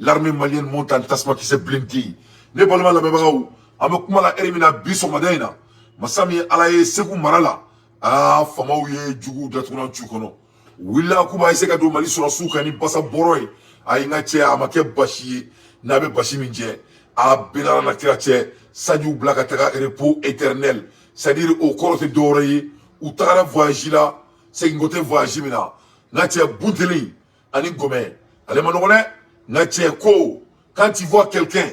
l'armée malienne monte en tasma qui s'est blindé. Ne balma la bebagaou. Ame kuma la erimina biso madaina. Masami alaye sekou marala. Ah, fama ouye djougou datounan tchoukono. Willa kuba iseka do mali sur la souka ni basa boroy. A inga tche amake bashi. Nabe bashi minje. A benara na kira tche. Sadiou blaka tega repos éternel. C'est-à-dire au corps de doré. Ou tara voyage là. C'est une côté voyage mina. Na tche bouteli. Ani gomé. Allez manongolais. Na tche ko. Quand tu vois quelqu'un.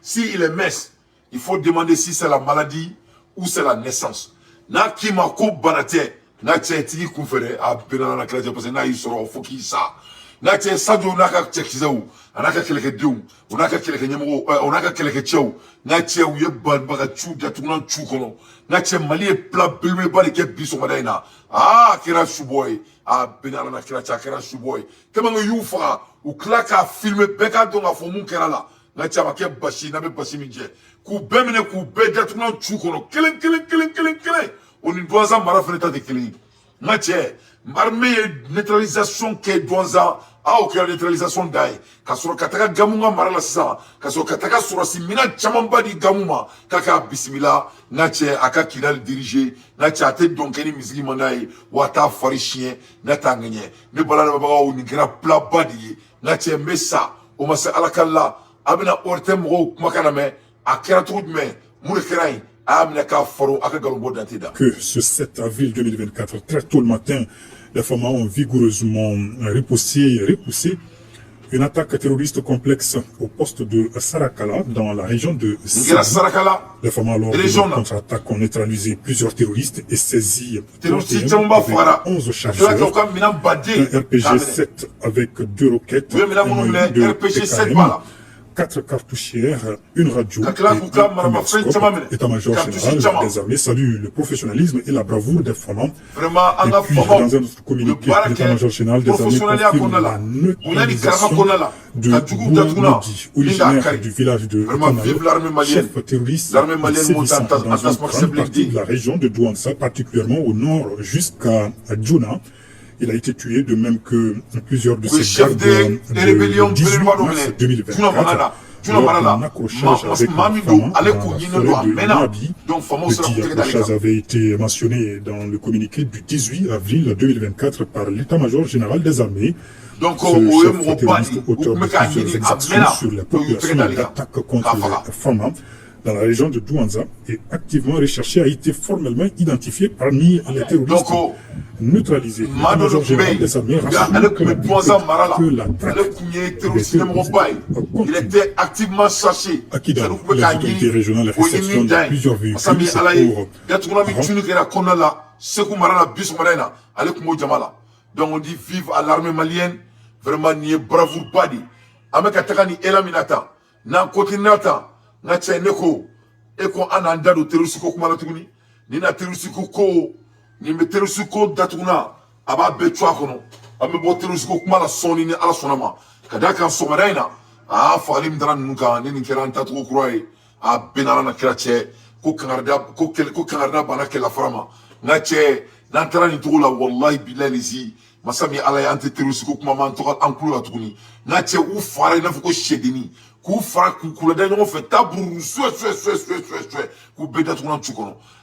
Si il est mince. Il faut demander si c'est la maladie. Ou c'est la naissance. Na kima ko banate. Na tche tiki koufere. A benana na kira tche. Parce que na yisoro. Faut qu'il sa. Na tche sadio naka tche kizaou. Anaka keleke diou, onaka keleke nyemo, onaka keleke tchou, na tche ouye ban baga tchou datounan tchou kono, na tche mali e pla bilme bali ke biso madaina, ah kira chouboy, ah benara na kira tcha kira chouboy, kemango youfa, ou klaka filme beka donga fomun kera la, na tche ma ke bashi, na be bashi minje, kou bemine kou be datounan tchou kono, kelen, on y doit en marafeneta de kelen, na tche, armée neutralisation ke douanza, ah, ok, la neutralisation d'aïe. Kasoro kataka gamunga marala sa. Kasoro kataka surasi mina chamamba di gamuma. Kaka bismillah. Nache aka kidal dirige. Nache ate donkeni mizli manai. Wata fari chien. Nata ngenye. Ne balana babaga ou nikera pla badi. Nache mesa. Omase alakalla. Abina orte mro makaname. Akera troudme. Moune kerai. Amina ka faro aka galombo dantida. Que ce 7 avril 2024, très tôt le matin, les femmes ont vigoureusement repoussé une attaque terroriste complexe au poste de Sarakala dans la région de Sarakala. Les femmes alors de contre-attaque ont neutralisé plusieurs terroristes et saisi 11 chargeurs, un RPG-7 avec 2 roquettes, un moyen de PKM, 4 cartouchières, une radio et un caméscope. État-major général des armées salue le professionnalisme et la bravoure des femmes. Et puis, dans un autre communiqué, l'état-major général des armées confirme la neutralisation de Bouanoudi, originaire du village de Kanalo, chef terroriste sévissant dans une grande partie de la région de Douanza, particulièrement au nord jusqu'à Djouna. Il a été tué de même que plusieurs de ses gardes le 18 mars 2024 lors d'un accrochage avec une femme dans la forêt de Nabi. Le tir accrochage avait été mentionné dans le communiqué du 18 avril 2024 par l'état-major général des armées. Donc, ce chef terroriste, auteur de plusieurs exactions sur les populations et d'attaques contre les femmes dans la région de Douanza est activement recherché, a été formellement identifié parmi les terroristes neutralisés. L'état-major général des armées rassure que l'attaque il était activement cherché. À Kidal, les autorités régionales réceptionnent de plusieurs véhicules donc on dit vive à l'armée malienne, vraiment n'y est bravoure pas dit. Amekatakani elaminata, nan kotinata. Na tche neko eko ananda do terusiko kuma la tuguni ni na terusiko ko ni me terusiko datuna aba betwa kono ame bo terusiko kuma la soni ni ala sonama kadaka somaraina a falim dran nuka ni kiran tatu kuroi a benara na krache ko kangarda bana ke la frama na tche na trani tugula wallahi bilalizi masami ala ya ante terusiko kuma man to an kulu la tuguni na tche u fara na fuko shedini kou fara kou la dernière fait tabrou kou beda tout nan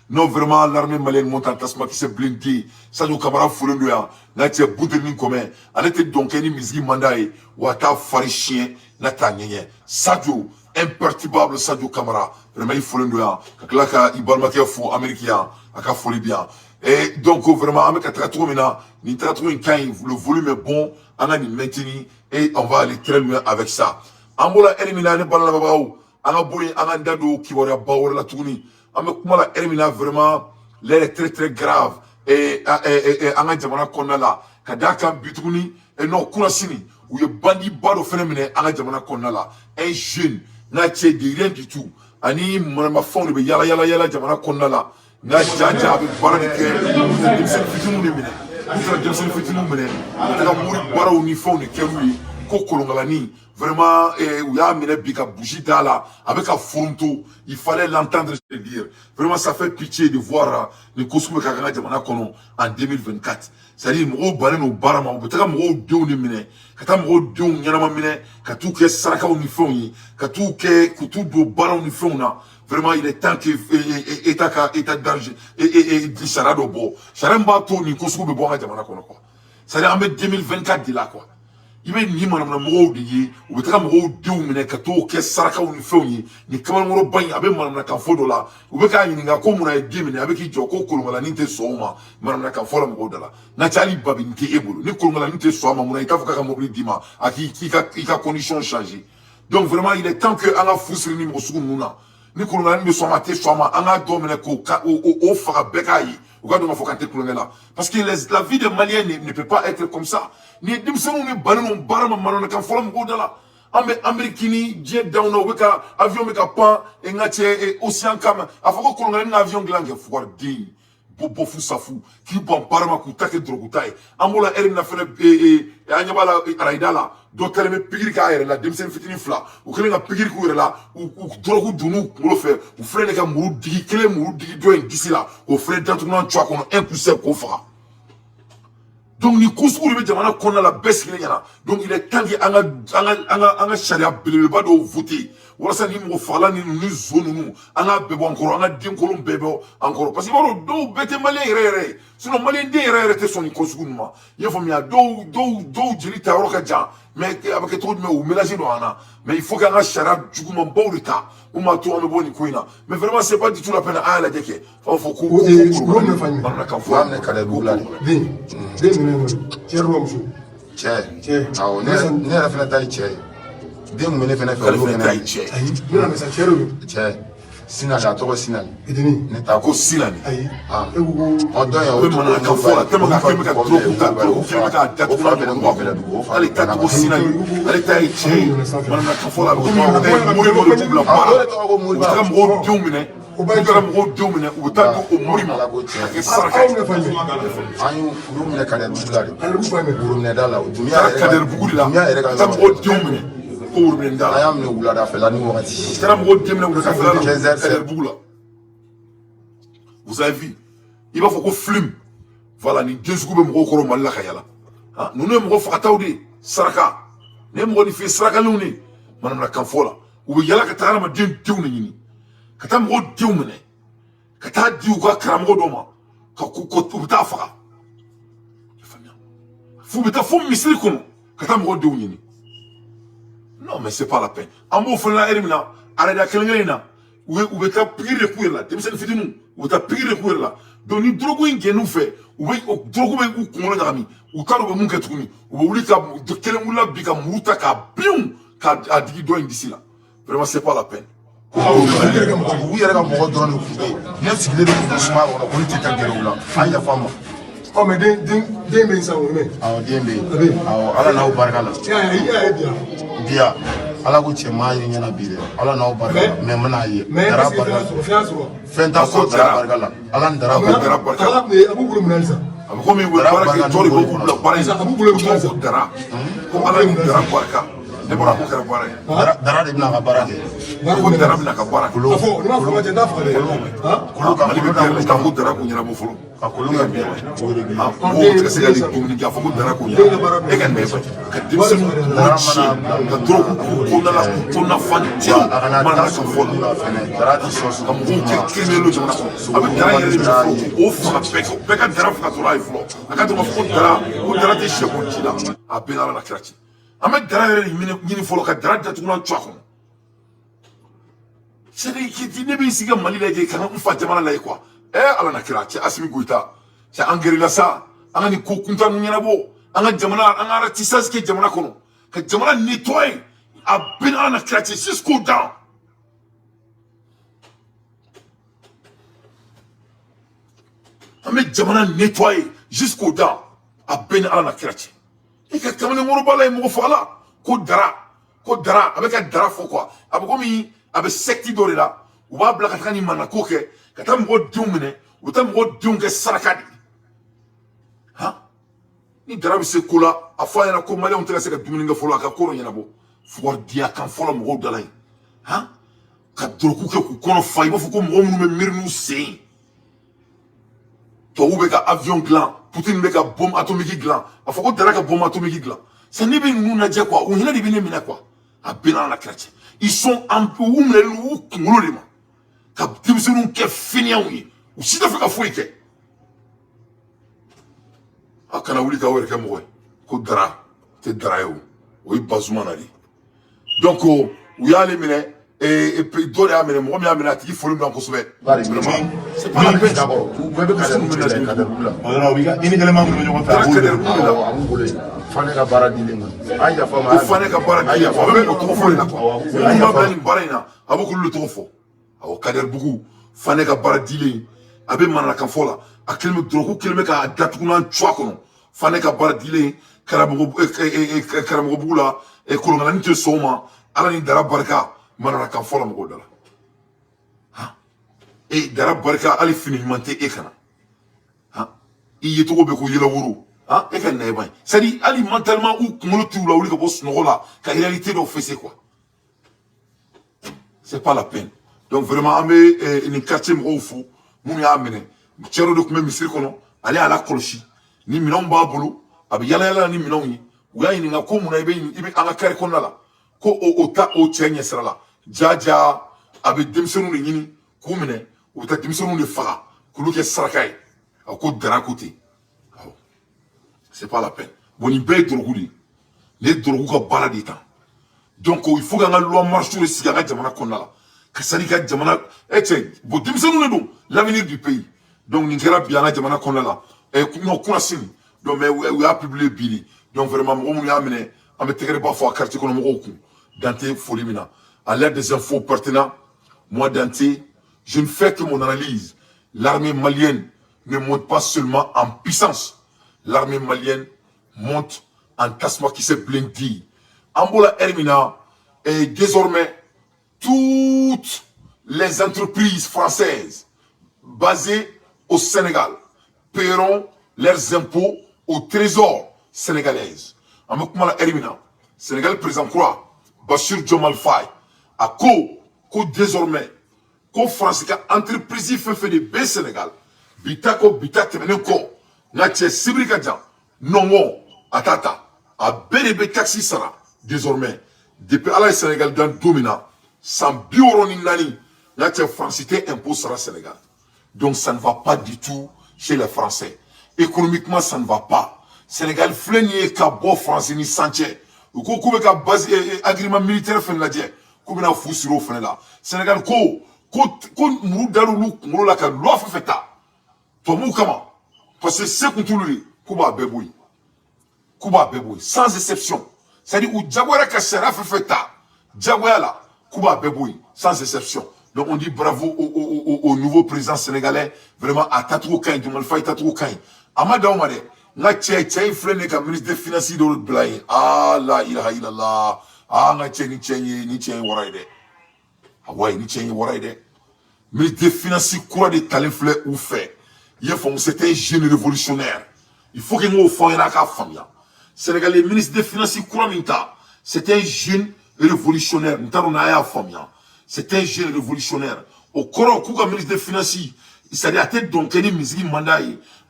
non vraiment l'armée malienne monte en tasma qui s'est blindé ça nous camarades foulé lui a na tie boudeni commun elle était donc ni mizgi mandaye wata fari chien na tanyenye Sadio imperturbable Sadio Camara vraiment il foulé lui a ka ibalma ke fou américain aka foulé bien et donc vraiment avec la trop maintenant ni trop le volume est bon on a ni maintenu et on va aller très loin avec ça. Ambola elimina ne balala babaou anga boy anga ndado kibora bawor la tuni ame kuma la elimina vraiment l'air est très grave et anga jamana konna la kadaka bituni et non kuna sini où ye bandi bado phénomène anga jamana konna la un jeune na tché de rien du tout ani ma fond be yala jamana konna la na jaja be barake de fitinu ne mine de fitinu mine de muri baro ni fond ne kewi ko kolongalani vraiment où y a amené bika bougie là avec un fronto, il fallait l'entendre se dire. Vraiment ça fait pitié de voir les Kosovo Kagana Jamana Kono en 2024. C'est-à-dire mo bane no barama o betaka mo do ni mine kata mo do nyana ma mine ka tout ke saraka o ni foni ka tout ke kutu do bara o ni fona. Vraiment il est temps que état danger et sarado bo saramba to ni Kosovo be bo Jamana Kono quoi. C'est-à-dire en 2024 de là quoi. Il veut ni manam na mo di ou betaka mo do mine ka tout ke saraka o ni foni ni kama mo ban abe manam na kan fodo la ou be ka ni nga ko mo na di mine abe ki joko ko ngala ni te soma manam na kan fodo mo dala na chali babi ni te ebolo ni ko ngala ni te soma mo na ita fuka ka mo dima aki ka condition changer. Donc vraiment il est temps que anga fusri ni mo suku nuna ni ko ngala ni soma te soma anga do mine ko o fara bekai ou ka do ma fokante ko ngala parce que la vie des Maliens ne peut pas être comme ça. Ni dimsonu ni balon barama manona kan fola mo dala ambe amerikini jet down no weka avion meka pan e ngache e océan kam afako ko ngala ni avion glange fuar di bo fu safu ki bon barama ku take drogutai amola erim na fele anyabala araidala docteur me pigiri ka ere la dimsen fitini fla o kele nga pigiri ku ere la u drogu dunu ngolo fe u frene ka muru digi kele muru digi do en disila o frene dantunan chwa kono 1% ko fa. Donc ni Kosovo le jamana konna la baisse qu'il y a. Donc il est temps que anga charia beleba do voter. Wala sa ni mo fala ni zone nous anga bebo encore anga dim kolon bebo encore parce que wala do bete malien rere. Sinon malien de rere te son ni Kosovo ma. Il faut mia do jeli ta roka ja mais avec trop de me mélanger no ana. Mais il faut qu'anga charia juguma bawrita. Ou ma to on boni koina. Mais vraiment c'est pas du tout la peine à la deke. Faut ko na kan fo amne kala bugla de Cerro muso. Cɛ. Awɔ ne yɛrɛ fana ta ye cɛ ye. Den mun bɛ ne fana fɛ olu fana ye cɛ. Ayi, n bɛna misa cɛ de. Cɛ. Sinali a tɔgɔ Sinali. Idini. Ne ta ko Sinali. Ayi. Ah. E ko ko. Ɔ dɔn yan o tɔgɔ mana kan fɔ la tellement que film ka trop ta trop film ka datu na mɔgɔ ko ale ta tɔgɔ Sinali ale ta ye cɛ ye mana kan fɔ la ko mori mori bila baara o taga mɔgɔw denw minɛ o taga mɔgɔw denw minɛ u bɛ taa di o mori ma a kɛ saraka ye an y'u minɛ Kadɛribugu la de Worominɛda la Kadɛribugu de la ka taa mɔgɔw denw minɛ ko Worominɛda a y'a minɛ wuladafɛla ni wagati u taara mɔgɔw den minɛ wuladafɛla la Kadɛribugu la vous avez vu il b'a fɔ ko film voilà ni den sugu bɛ mɔgɔw kɔrɔ Mali la ka yala ninnu ye mɔgɔ fagataw de ye saraka ne ye mɔgɔ ni fɛ sarakalenw de manamana kan fɔ la u bɛ yala ka taa adamaden denw de ɲini ka taa mɔgɔw denw minɛ ka taa di u ka karamɔgɔ dɔ ma ka u bɛ taa faga fu bɛ taa fo misiri kɔnɔ ka taa mɔgɔw denw ɲini non mais c'est pas la peine an b'o fana na eri min na arada kelen-kelen in na u bɛ taa pikiri de k'u yɛrɛ la denmisɛnnin fitininw u bɛ taa pikiri de k'u yɛrɛ la donc ni drogue in gɛnniw fɛ drogue bɛ u kunkolo ɲagami u t'a dɔn u bɛ mun kɛ tuguni u bɛ wuli ka kelen wulila bi ka muru ta k'a binw k'a digi dɔ in disi la vraiment c'est pas la peine. u yɛrɛ ka mɔgɔ dɔrɔn de tun bɛ yen ne sigilen de tun bɛ sumaya kɔnɔ ko ne tɛ ka gɛrɛ u la an yafa n ma. Ɔ mais den bɛ yen sa o mɛ. Awɔ den bɛ yen awɔ ala n'aw barika la. Biya ala ko cɛ maa ye ɲɛna bi dɛ ala n'aw barika la mais n bɛna ye. dara barika fɛn t'a sɔrɔ dara barika la ala ni dara barika. ala tun ye a b'u bolo minɛ sisan. a bɛ komi u bɛ baara kɛ tɔ de b'u bila baara in na a b'u bolo minɛ sisan dara ko ala ni dara barika. ne bɔra ko kɛra baara ye. dara de bɛna ka baara kɛ. ko dara bɛna ka baara kɛ. a fɔ ne b'a fɔ ma cɛ n t'a faga dɛ. kolo ka mali bɛ kɛlɛ ka ko dara ko ɲɛnabɔ fɔlɔ. ka kolon kɛ biɲɛ mɔgɔw tɛ ka se ka nin dumuni kɛ a fɔ ko dara ko ɲɛnabɔ e ka nɛgɛ ka denmisɛnninw k'u ci ka dɔrɔgu k'u ko nala ko nafan tew mana ka fɔ la ka mɔgɔw kɛ kirimɛlo jamana kɔnɔ a bɛ dara yɛrɛ de fɔ o faga bɛɛ ka dara faga tɔla ye fɔlɔ a ka dɔn ko dara tɛ sɛko ci la a bɛɛ ala na kira ci. an bɛ dara yɛrɛ de ɲini fɔlɔ ka dara datugulan to a kɔnɔ c'est à dire ne bɛ sigi ka Mali lajɛ ka n fa jamana la ye quoi ala na kira cɛ Asimi Goyita cɛ an gɛrɛla sa an ka nin ko kuntan ninnu ɲɛnabɔ an ka jamana an ka ratissage kɛ jamana kɔnɔ ka jamana nettoyer a bɛɛ ala na kira cɛ jusqu'aux dents an bɛ jamana nettoyer jusqu'aux dents a bɛɛ ni ala na kira cɛ. I ka kamalen moroba la ye mɔgɔ fagala ko dara a bɛ ka dara fɔ quoi a bɛ komi a bɛ secte dɔ de la u b'a bila ka taga ni manako kɛ ka taa mɔgɔ denw minɛ u bɛ taa mɔgɔ denw kɛ saraka de ni dara bɛ se ko la a fɔ a ɲɛna ko maliyɛnw tɛ ka se ka dumuni kɛ fɔlɔ a ka ko dɔ ɲɛnabɔ faut dire quand faut la mort de la hein quand droku ke ku kono fa il faut ko mo mu mir nu sei to ube ka avion glan Poutine be ka bombe atomique glan faut ko dara ka bombe atomique glan ça n'est pas nous na dia quoi ou hina de bine mina quoi a bena la chrétien ils sont un peu ou le lu ngolo de ma ka tibisunu ke finian wi ou si da fa ka foi ke akana wuli ka were ke mo ko dara te dara yo oui bazuma na di donc o yale mine et puis d'autres amènent moi mais amènent qui faut le blanc kosubé c'est pas la peine d'abord vous pouvez pas nous menacer alors oui ini élément nous nous faire fane ka bara dilenga aïda fama o fane ka bara dilenga o be ko fo la quoi aïda ba ni bara ina aboko le to fo awo kader bugu fane ka bara dilenga abe manana kan fo la akelme droku kelme ka datukuna chwa kono fane ka bara dilenga karamogo bugula e kolongana ni te soma ala ni dara barka manana kan fo la mo dala ha e dara barka ali fini mante e kana ha i yeto be ko yela wuru ah et qu'elle n'est pas c'est dit alimentalement ou comme tu la ou le boss non là car réalité de fait c'est quoi c'est pas la peine donc vraiment amé une quartier mo fou mon ya amené tchero de comme misir kono aller à la cloche ni minon ba bulu abi yala ni minon yi ou ya ni nga ko mun ibe anga kare kono la ko o ta o chenye sera la jaja abi demsonu ni ni ko mene o ta demsonu ni fa ko lu ke sarakay ko dara côté c'est pas la peine. Bon, il paye drogouli. Les drogou ka bala de temps. Donc, il faut que la loi marche sur les cigarettes jamana konala. Que ça dit que jamana, tiens, bon, tu me sais nous l'avenir du pays. Donc, n'ingéra bien la jamana konala. Et non, qu'on a signé. Donc, mais on a publié Billy. Donc, vraiment, on a amené, on a tégré parfois à quartier qu'on a mon Dante Folimina. À l'aide des infos pertinents, moi, Dante, je ne fais que mon analyse. L'armée malienne ne monte pas seulement en puissance. L'armée malienne monte en casse-moi qui s'est blindé. Ambola Hermina et désormais toutes les entreprises françaises basées au Sénégal paieront leurs impôts au trésor sénégalais. Ambola Hermina, Sénégal président quoi? Bachir Diomaye Faye à ko désormais ko France ka entreprise fait de B Sénégal bitako bitak meneko Nache Sibrika Djan, Nongo, Atata, a BDB taxi sara, désormais, depuis à la Sénégal dans Domina, sans bioroni nani, Nache francité impôt sera Sénégal. Donc ça ne va pas du tout chez les Français. Économiquement, ça ne va pas. Sénégal flénier kabo français ni santé. Ou koube ka base agrément militaire fen la dje. Koube na fusiro fen la. Sénégal ko mou dalou mou la ka loi feta. To mou kama. Parce que c'est qu'on tout le Kuba Beboui, sans exception. C'est-à-dire où Diaguara Kassera fait ta, Diaguara, Kuba Beboui, sans exception. Donc on dit bravo au nouveau président sénégalais, vraiment à Tatoukaï, du Malfaï Tatoukaï. Amada Omade, n'a tché flène comme ministre des Finances de l'autre blaye. Ah la ilaha illallah. Ah n'a tché ni tché waraide. Ah ouais, ni tché waraide. Ministre des Finances, quoi de talent flè ou fait. C'est un jeune révolutionnaire. Il faut que nous fassions la famille. Sénégalais, ministre des Finances, c'est un jeune révolutionnaire. C'est un jeune révolutionnaire. Au courant, le ministre des Finances, c'est-à-dire à tête donc, il y a des mandats,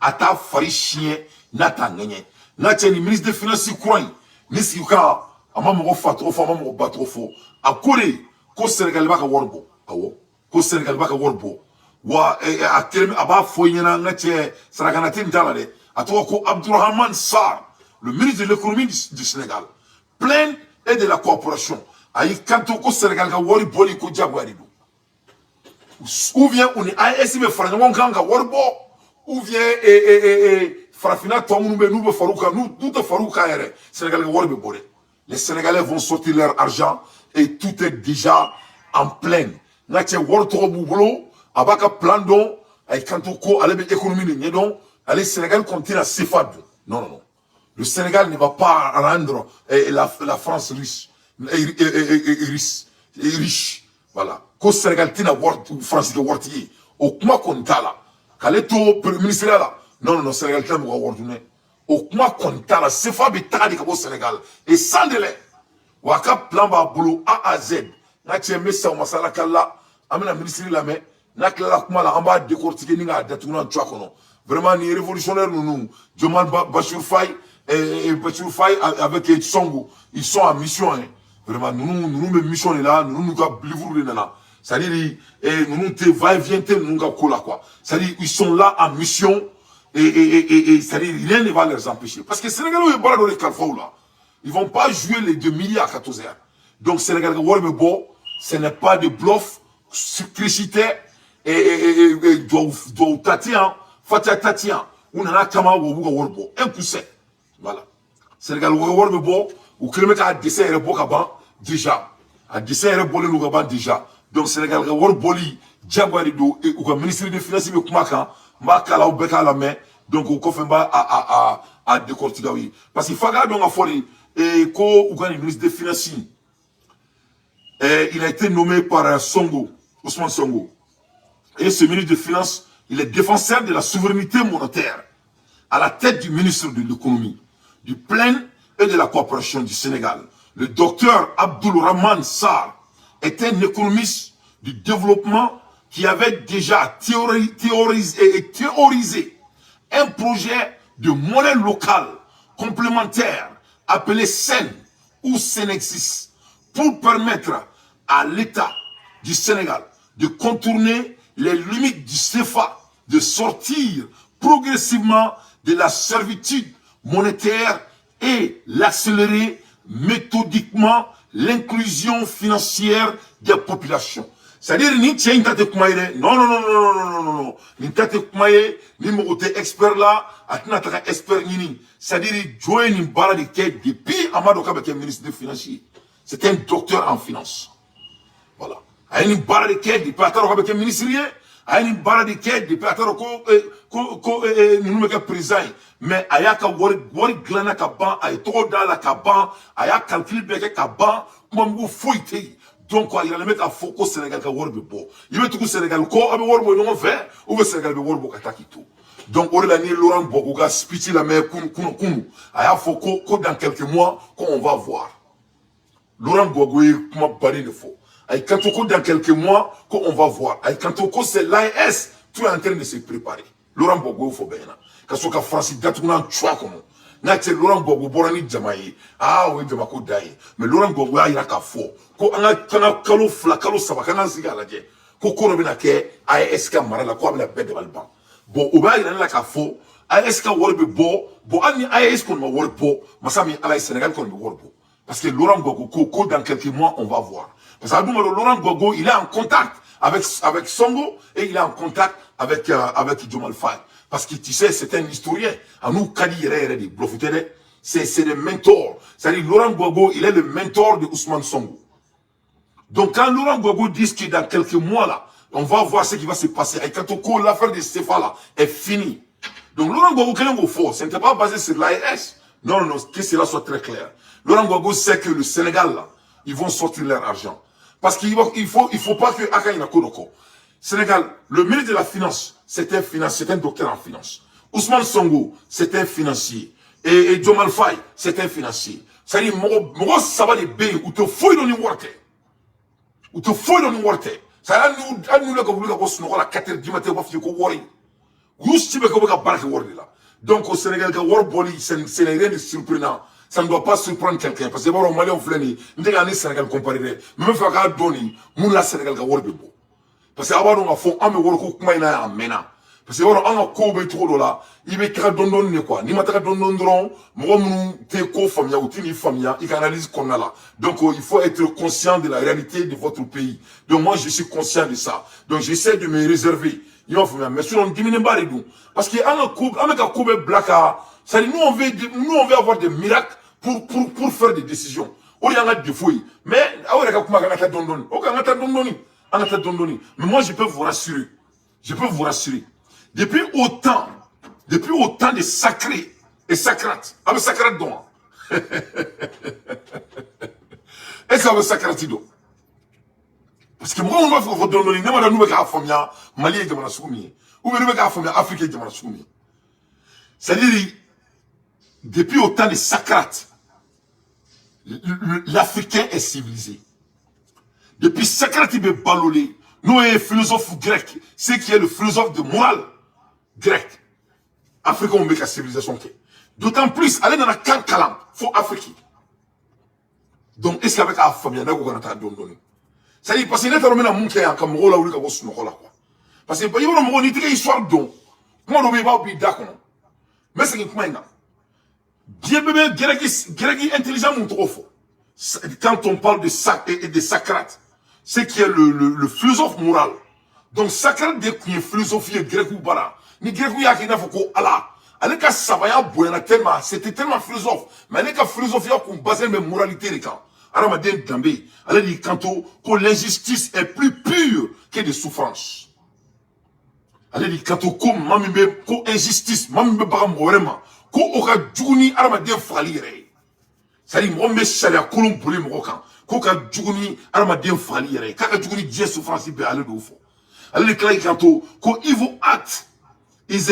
à ta fari chien, n'ata gagné. N'ata ni ministre des Finances, quoi, ni si ka, à ma mort fat trop fort, à ma mort bat trop fort. À Corée, qu'au Sénégal, va ka warbo. Qu'au Sénégal, va ka warbo. Wa akelme aba foyena ngache sarakanati ntala de atoko ko Abdourahmane Sarr le ministre de l'économie du Sénégal plein et de la coopération ayi kanto ko Sénégal ka wori boli ko jabwari do ou vient on ASB farangon kanga worbo ou vient farafina tomu be nube farouka nous tout farouka ere Sénégal ka worbe bolé les Sénégalais vont sortir leur argent et tout est déjà en plein ngache worto bubolo abaka plan don ay kanto ko ale be économie ni don ale Sénégal continue à s'effader. Non. Le Sénégal ne va pas rendre la France riche. Voilà. Ko Sénégal tina France de wortier. Au kuma kontala. Kale to ministre là. Non, Sénégal tina mo wordune. Au kuma kontala sefa be tadi ka bo Sénégal et sans délai. Waka plan ba boulot A à Z. Na tiembe sa masala kala. Amena ministre la mais. Na kala kuma la amba décortiquer ni nga datuna tchwa kono. Vraiment ni révolutionnaire nous. Diomaye Bachir Faye et Bachir Faye avec Tsongo, ils sont en mission hein. Vraiment nous mission là, nous ga livre le nana. C'est-à-dire nous te va et vient nous ga kola quoi. C'est-à-dire ils sont là en mission et c'est-à-dire rien ne va les empêcher parce que Sénégal est bara dans les Carrefour là. Ils vont pas jouer les 2 milliards à 14 heures. Donc Sénégal ce n'est pas de bluff, cyclicité et doit tatian, fatia tatian. On a kama wobuga worbo. Un coup sec. Voilà. Sénégal worbo ou que le mec a dessin et bokaban déjà. A dessin et bolé nous gaban déjà. Donc Sénégal worboli Diabari do et ou ministre des finances be kumaka makala ou beka la main. Donc au kofemba à décortiquer oui. Parce qu'il faut donc à folie et ko ou le ministre des finances. Il a été nommé par Songo, Ousmane Songo. Et ce ministre des Finances, il est défenseur de la souveraineté monétaire à la tête du ministre de l'économie, du plein et de la coopération du Sénégal. Le docteur Abdoul Rahman Sarr est un économiste du développement qui avait déjà théorisé un projet de monnaie locale complémentaire appelé SEN ou Senexis pour permettre à l'État du Sénégal de contourner les limites du CFA, de sortir progressivement de la servitude monétaire et l'accélérer méthodiquement l'inclusion financière des populations. C'est-à-dire, ni tient une tête non. Ni tête ni mogote expert là, atina taka expert nini. C'est-à-dire, Joe ni bara de quai depuis Amadou Kabake, ministre des Finances. C'est un docteur en finance. Voilà. Aïni bara de quai depuis Ataro Kabake, ministre. Aïni bara de quai depuis Ataro nous me président. Mais ayaka wori glana kaban, aytoro dala kaban, ayaka calcul beke kaban, mamou fouité. Donc, il y a le mec à Foko Sénégal qui a worbe beau. Il veut tout Sénégal, ko abe worbe non fait, ou veut Sénégal be worbe kataki tout. Donc, on l'a ni Laurent Gbagbo spiti la mer kunu. Aya Foko, ko dans quelques mois, qu'on va voir. Laurent Gbagbo est comme barré de faux. Ay Kantoko dans quelques mois, qu'on va voir. Ay Kantoko c'est l'AS, tout est en train de se préparer. Laurent Gbagbo faut bien. Kasoka Francis Gatounan chwa kono. N'ate Laurent Gbagbo borani jamaye. Ah oui, jamako daye. Mais Laurent Gbagbo a iraka faux. Ko anga kalo flakalo sabakana siga laje. Ko kono bina ke ASK marala ko abla bede balban. Bon oba ira la ka faux. ASK worbe bo ani AS kon ma worbo. Masami ala Sénégal kon ma worbo. Parce que Laurent Gbagbo ko dans quelques mois on va voir. Parce que Laurent Gbagbo il est en contact avec Songo et il est en contact avec Diomaye Faye. Parce que tu sais, c'est un historien. À nous, Kadi Yere, c'est le mentor. C'est-à-dire, Laurent Gbagbo, il est le mentor de Ousmane Songo. Donc, quand Laurent Gbagbo dit que dans quelques mois, là, on va voir ce qui va se passer. Et quand l'affaire de Stéphane, là, est finie. Donc, Laurent Gbagbo, quel est fort? Ce n'était pas basé sur l'AS. Non, que cela soit très clair. Laurent Gbagbo sait que le Sénégal, là, ils vont sortir leur argent. Parce qu'il faut pas que Akaina Kodoko. Sénégal, le ministre de la Finance, c'est un docteur en finance. Ousmane Songo, c'est un financier. Et Diomaye Faye, c'est un financier. C'est-à-dire, moi, ça va les bains, ou te fouille dans une warte. Ou te fouille dans une warte. Ça nous le gouvernement va se la 4h du matin, va faire quoi? Juste que vous avez là. Donc, au Sénégal, ce n'est rien de surprenant. Ça ne doit pas surprendre quelqu'un. Parce que, bon, au Mali, on flâne. Nous avons un Sénégal comparé. Mais, il faut qu'on donne, nous, la Sénégal, beau. Parce que avant on a fait un mémoire comment il a amené. Parce que voilà on a coupé trop de là. Il veut qu'il donne ne quoi. Ni matin donne dron. Moi mon t'es co-famille ou t'es ni famille. Il analyse qu'on a là. Donc il faut être conscient de la réalité de votre pays. Donc moi je suis conscient de ça. Donc j'essaie de me réserver. Il va faire mais sinon diminue pas les dons. Parce que on a coupé black à. Ça dit nous on veut avoir des miracles pour faire des décisions. On y en a des fouilles. Mais ah ouais comment on a donné. Aucun on a donné. Mais moi, je peux vous rassurer. Depuis autant de sacrés et sacrates, avec sacrat don. Et ça veut sacrat do. Parce que moi, on va vous donner, nous, on va famille, Mali et Jamanasoumi. Ou nous va famille, Afrique et Jamanasoumi. C'est-à-dire, depuis autant de sacrates, l'Africain est civilisé. Depuis Socrate il balolé, nous est philosophe grec, c'est qui est le philosophe de morale grec. Africain on met la civilisation. D'autant plus, aller dans la camp calam, faut Afrique. Donc, est-ce qu'avec la famille, on a un don donné? Ça dit, parce qu'il y a un homme qui a un rôle à où il quoi. Parce que, il y a un homme qui a une histoire don. Comment on ne peut pas oublier d'accord? Mais c'est qu'il y a Dieu bébé, Grégui intelligent, mon trop fort. Quand on parle de Socrate, c'est qui est le philosophe moral. Donc, Socrate, dès qu'il y a une philosophie grecque ou bara, ni grec ou yaki n'a faut Allah. Avec un savaya boyana tellement, c'était tellement philosophe. Mais avec un philosophie qu'on base même moralité les camps. Alors, m'a dit Dambé, elle dit kanto, que l'injustice est plus pure que des souffrances. Elle dit kanto, comme mamimbe, que injustice, mamimbe baram vraiment, que oka djouni, alors m'a dit fralire. Ça dit, moi, mes chalia kolom pour les morocan, qu'oka djouni, alors m'a dit fralire. Kaka djouni, dieu souffrance, il peut aller de fond. Elle dit kanto, que evil act is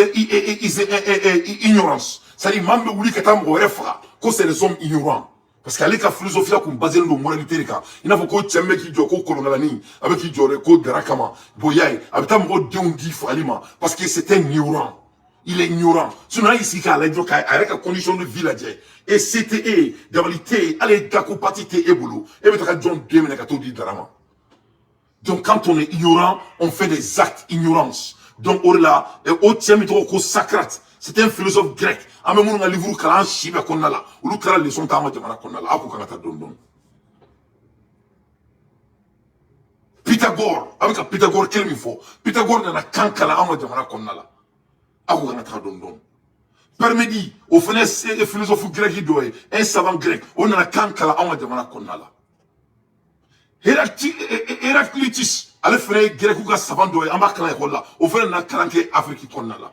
ignorance. Ça dit, mambe ouli katam refra, que c'est les hommes ignorants. Parce qu'avec la philosophie qu'on base dans la moralité, il n'a pas que tu aimes qui joue au colonelani, avec qui joue au Darakama, Boyaï, avec un mot de Alima, parce que c'est un ignorant. Il est ignorant. Sinon, ici, avec la condition de vie, et c'était, d'abalité, allez, d'acopatité et boulot, et avec John Deme, dit Darama. Donc, quand on est ignorant, on fait des actes ignorance. Donc, au-delà, au tiers, au Socrate, c'était un philosophe grec. En même temps, on a livre kalan shiba konnala. Ou le kalan leçon tama jamana konnala. Ako kanata dondon. Pythagore, avec Pythagore, quel il faut. Pythagore n'a qu'un kalan ama jamana konnala. Ako kanata dondon. Permedi, au fenêtre, un philosophe grec doye, un savant grec, on a qu'un kalan ama jamana konnala. Héraclitus, allez faire grec ou savant doye, en bas kalan kolla. Au fenêtre, n'a kalan ke Afrique konnala.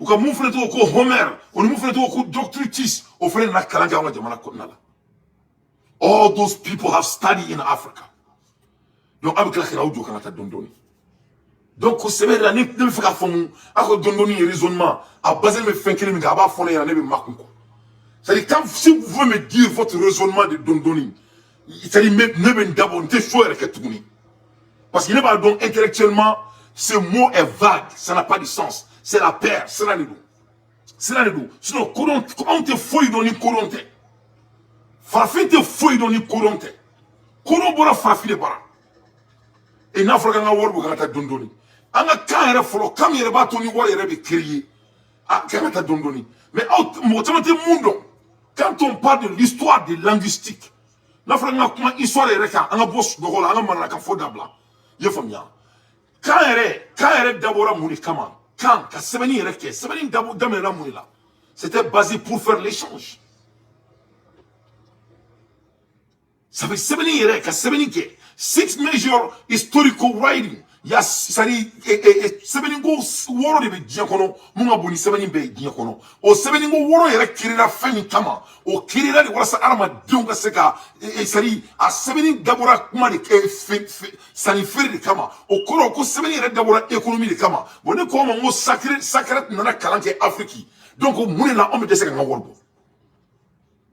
Ou comme mon frère au Homer, ou mon frère au Doctritis, au frère na kalanga wa jamana konnala. All those people have studied in Africa. Donc avec la kira audio kanata dondoni. Donc au semaine la ne me fera fond, ako dondoni raisonnement, à baser me finkele mi gaba fone ya ne be makunko. C'est-à-dire quand si vous voulez me dire votre raisonnement de dondoni, c'est-à-dire ne ben d'abord te choisir que tout. Parce qu'il n'est pas donc intellectuellement ce mot est vague, ça n'a pas de sens. C'est la paire, c'est là le dos. C'est là le dos. Sinon, comment te fouille dans les corontes? Farafin te fouille dans les corontes. Comment bora farafin de bara? Et n'afrique n'a pas de temps dondoni. Anga quand il follow, quand il va toni wala il va créer. Ah, quand il dondoni. Mais quand on parle de l'histoire de linguistique, l'afrique n'a pas histoire de reka, anga boss de rôle, anga manaka fodabla. Il faut bien. Quand il est d'abord mouni kama. Quand c'était basé pour faire l'échange. Ça fait 6 major historical writing. Il y a 7 go woro de diakono, munga boni 7 be diakono. O 7 go woro yere kirira fani kama. O kirira de wala sa arma dunga seka e sari a 7 dabora kuma de sani feri de kama. O koro ko 7 yere dabora économie de kama. Bone ko mo sacré nana kalanke Afrique. Donc o munela on me dese nga worbo.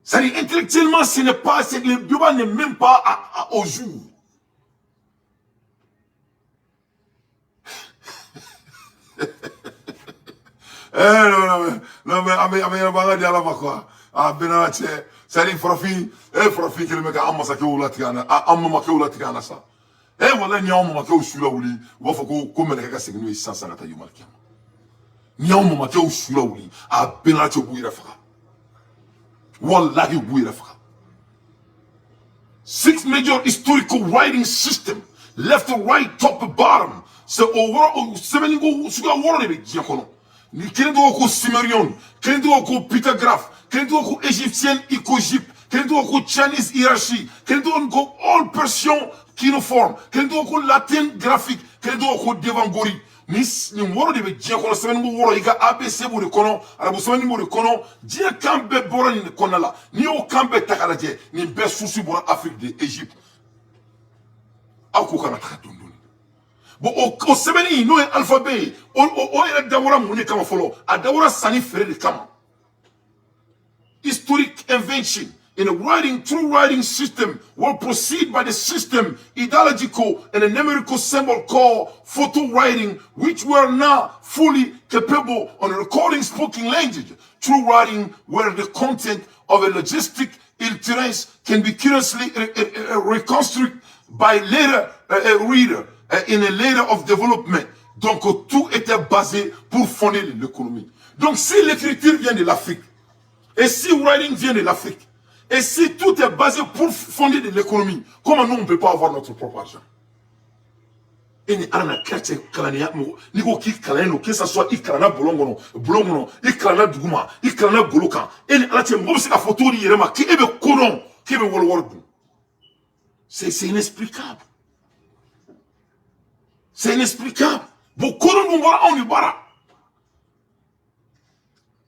Sari intellectuellement ce n'est pas, le débat n'est même pas au jour. Non, mais, ah, Benarache, c'est une profil, profil qui le mec a amassé ou la tiana, a amassé ou la tiana ça. Voilà, n'y a un moment que je suis là où il va falloir comme les gars, c'est que nous, ils sont sans la taille du malkiam. N'y a un moment que je suis là où il a Benarache au bout de fra. Wallahi au bout de fra. 6 major historical writing system, left to right, top to bottom. C'est au 7 go, sur la wall de Diakono. Quel est le Sumérion, quel est le Pythagore, quel est le Égyptien Éco-Égypte, quel est le Chinese hiérarchie, quel est le All Persian cuneiforme, quel est le Latin graphique, quel est le Devangori. Ni woro de Diakono, semaine où woro, il y a ABC pour le kono, arabu semaine pour le kono, Dia Kambe Bora ni konala, ni au Kambe Takaladje, ni be souci pour l'Afrique d'Égypte. Ako kana takatunduni. Bon, au semaine, nous, alphabet, on est d'abord mouné comme follow, à d'abord sani ferré de kama. Historic invention, in a true writing system will proceed by the system, ideological and a numerical symbol called photo writing, which were now fully capable on a recording spoken language. True writing, where the content of a logistic utterance can be curiously reconstructed by later reader in a layer of development. Donc tout était basé pour fonder l'économie. Donc si l'écriture vient de l'Afrique, et si writing vient de l'Afrique, et si tout est basé pour fonder de l'économie, comment nous on ne peut pas avoir notre propre argent? Et ni arana chrétien kalania ni ko ki kalano que ça soit ikalana bolongono ikalana duguma ikalana golokan et ni alatie mo se ka photo ni yerema ki ebe koron ki ebe wolwordu. C'est inexplicable. C'est inexplicable. Beaucoup de gens ont du bara.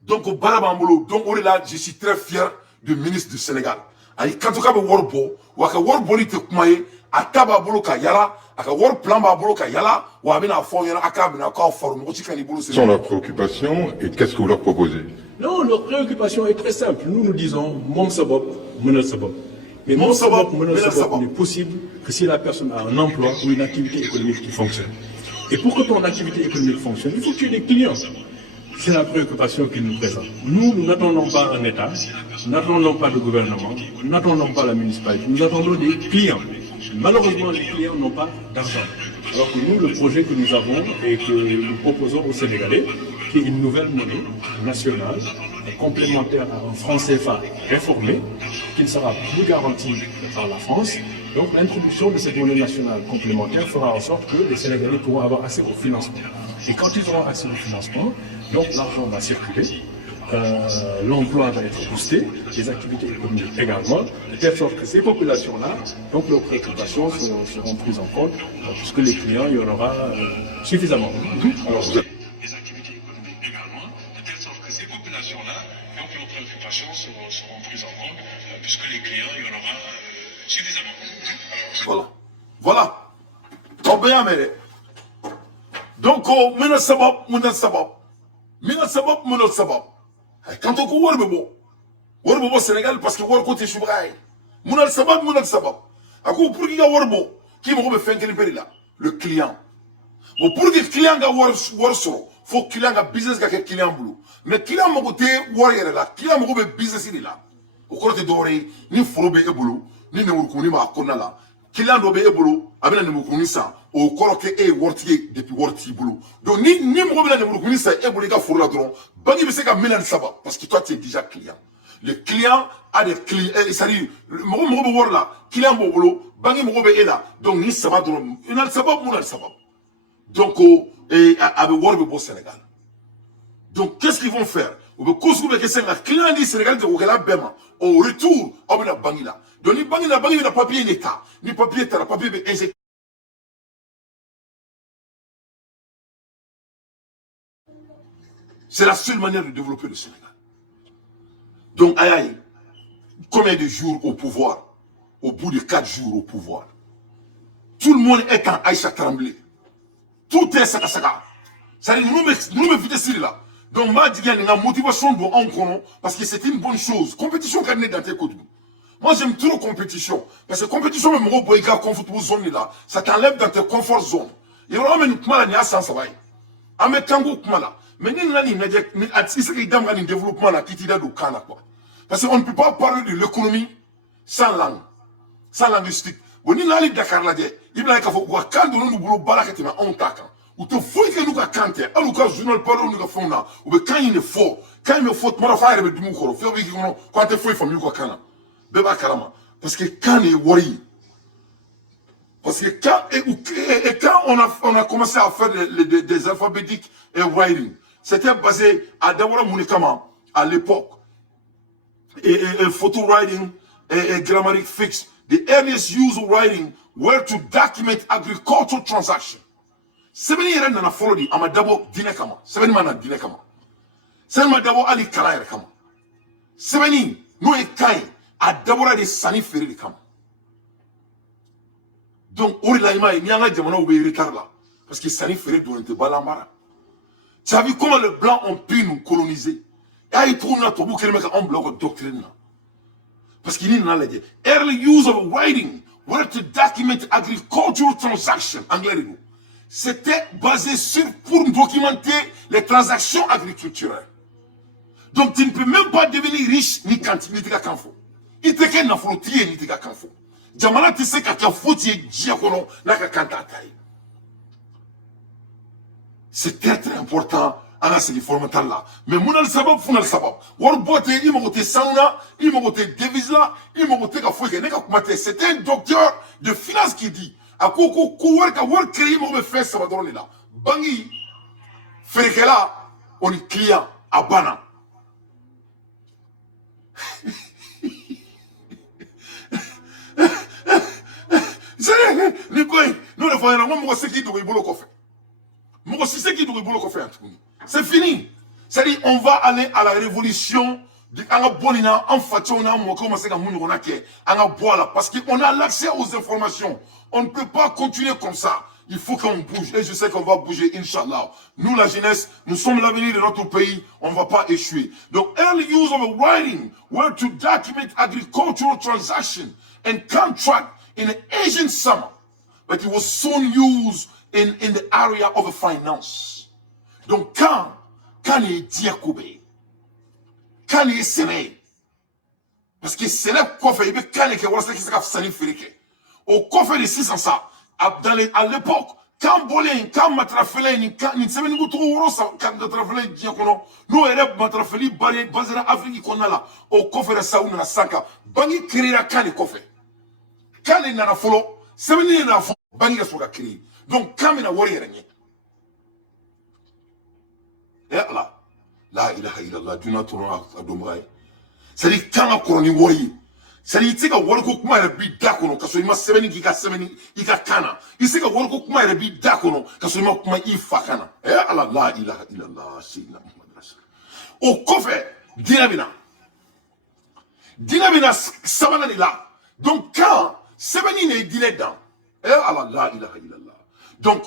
Donc, au Barabambolo, donc, là, je suis très fier du ministre du Sénégal. Quand on a un warbo, ou un warbo, il te kumaye, à tababolo ka yala, à un war plan babolo ka yala, ou à bien à fond, à kabina ka forme, ou tika libolo. Quelles sont leurs préoccupations et qu'est-ce que vous leur proposez? Non, leur préoccupation est très simple. Nous disons, Mom Sabop, Menel Sabop. Mais Mom Sabop, Menel Sabop n'est possible que si la personne a un emploi ou une activité économique qui fonctionne. Et pour que ton activité économique fonctionne, il faut que tu aies des clients. C'est la préoccupation qui nous présente. Nous n'attendons pas un État, nous n'attendons pas le gouvernement, nous n'attendons pas la municipalité, nous attendons des clients. Malheureusement, les clients n'ont pas d'argent. Alors que nous, le projet que nous avons et que nous proposons aux Sénégalais, qui est une nouvelle monnaie nationale, complémentaire à un franc CFA réformé, qui ne sera plus garanti par la France. Donc l'introduction de cette monnaie nationale complémentaire fera en sorte que les Sénégalais pourront avoir accès au financement. Et quand ils auront accès au financement, donc l'argent va circuler, l'emploi va être boosté, les activités économiques également, de telle sorte que ces populations-là, donc leurs préoccupations seront prises en compte, puisque les clients, il y en aura suffisamment. Alors, les activités économiques également, de telle sorte que ces populations-là, donc leurs préoccupations seront prises en compte, puisque les clients, il y en aura suffisamment. Voilà. Voilà. Tombé mère. Donc, Menel Sabop, Menel Sabop. Menel Sabop, Menel Sabop. Quand on court, Warbo Sénégal, parce que War côté Choubraï. Menel Sabop, Menel Sabop. À quoi pour qu'il y a Warbo, qui me fait un là? Le client. Bon, pour que le client a Warso, faut que le client a business avec le client bleu. Mais le client m'a côté Warrior là, le client m'a business là. Au côté doré, ni Frobe et Boulou, ni Nemurkuni ma Konala. Client dobe e bolo abena ne mukuni sa o koroke e wortier depuis worti bolo donc ni mo bela ne mukuni sa e bolo ka furu la dron bangi be se ka Menel Sabop parce que toi tu es déjà client. Le client a des clients c'est-à-dire mo be wor la client bo bolo bangi mo be e la donc ni Sabop dron Menel Sabop donc abe wor be bo Sénégal. Donc qu'est-ce qu'ils vont faire? Au be que c'est un client du Sénégal de Rokela Bema au retour on la bangi là. Donc, ni bangi na papier l'État, ni papier l'État, papier be injecté. C'est la seule manière de développer le Sénégal. Donc, aïe, combien de jours au pouvoir? Au bout de 4 jours au pouvoir. Tout le monde est en Aïcha tremblé. Tout est saka. Ça dit, nous me videz là. Donc, ma dit, il y a une motivation de en parce que c'est une bonne chose. Compétition qu'on est dans tes côtés. Moi, j'aime trop compétition. Parce que compétition, même au boyga, comfortable zone là, ça t'enlève dans tes comfort zone. Il y aura même une kumala, il y a sans savoir. Ame tango kumala. Mais ni nani, ni atisi qui dame un développement là, qui t'a du kana quoi. Parce qu'on ne peut pas parler de l'économie sans langue. Sans linguistique. Bon, ni nali Dakar là, il y a qu'à voir quand nous boulot balakete mais on taque. Ou te fouille que nous ka kante, à nous ka journal parole nous ka fona. Ou be quand il est fort, quand il est fort, moi la faire avec du mukoro. Fait avec quand te fouille famille quoi kana. Beba Karama. Parce que quand il est worry, parce que quand on a commencé à faire des alphabétiques et writing, c'était basé à Dawara Mounikama à l'époque. Et photo writing et grammaric fix. The earliest use of writing were to document agricultural transactions. Sebeni yere nana follow di amadabo dinekama. Sebeni mana dinekama. Sebeni madabo ali kala kama. Sebeni no e kai a dabora de sani feri kama. Donc ori la ima ni anga jamana ube retard là parce que sani feri doit te balambara. Tu as vu comment les blancs ont pu nous coloniser? Et ils trouvent notre bouc en bloc doctrine. parce qu'il y a une early use of writing were to document agricultural transactions. Anglais, c'était basé pour documenter les transactions agriculturelles. Donc tu ne peux même pas devenir riche ni quand ni tika kanfo. Ite ke na frotier ni tika kanfo. Jamana tu sais ka foti diakono na ka kanta tai. C'est très important à ce fondamental là. Mais mon sabab funal sabab. War bote imogote sauna, imogote devise là, imogote ka fouke ne ka kumate. C'est un docteur de finance qui dit akoko ko ka war créer mo be faire ça va donner là. Bangi ferkela on est client à bana. C'est fini. C'est-à-dire, on va aller à la révolution parce qu'on a l'accès aux informations. On ne peut pas continuer comme ça. Il faut qu'on bouge. Et je sais qu'on va bouger, Inch'Allah. Nous, la jeunesse, nous sommes l'avenir de notre pays. On ne va pas échouer. Donc, early use of writing were to document agricultural transactions and contract in the Asian summer. But it was soon used in the area of finance. Donc, quand il est diakoubé, quand il est séné, parce que c'est là qu'on fait, il y a quand il est au coffre de 600 ça, à l'époque, quand Bolin, quand Matrafelin, quand il s'est venu au ça, quand Matrafelin diakono, nous, Matrafeli, Bazara, Afrique, qu'on a là, au coffre de Saouna, la Saka, Bangi créera quand il coffre. Quand il n'a pas follow, c'est venu dans la fond, Bangi a créé. Donc, quand il n'a pas rien. Et là, la ilaha illallah, du natural à Domraï. C'est-à-dire, quand on a couronné, c'est-à-dire, il y a un warko kuma rebi dakono, parce qu'il m'a semeni qui a semeni, il a kana. Il y a un warko kuma rebi dakono, parce qu'il m'a kuma ifa kana. Et Allah, la ilaha illallah, Sayyidina Muhammad Rasul. Au coffre, dinabina. Dinabina, sabana là. Donc, quand semeni n'est dîné dedans, et Allah, la ilaha illallah. Donc,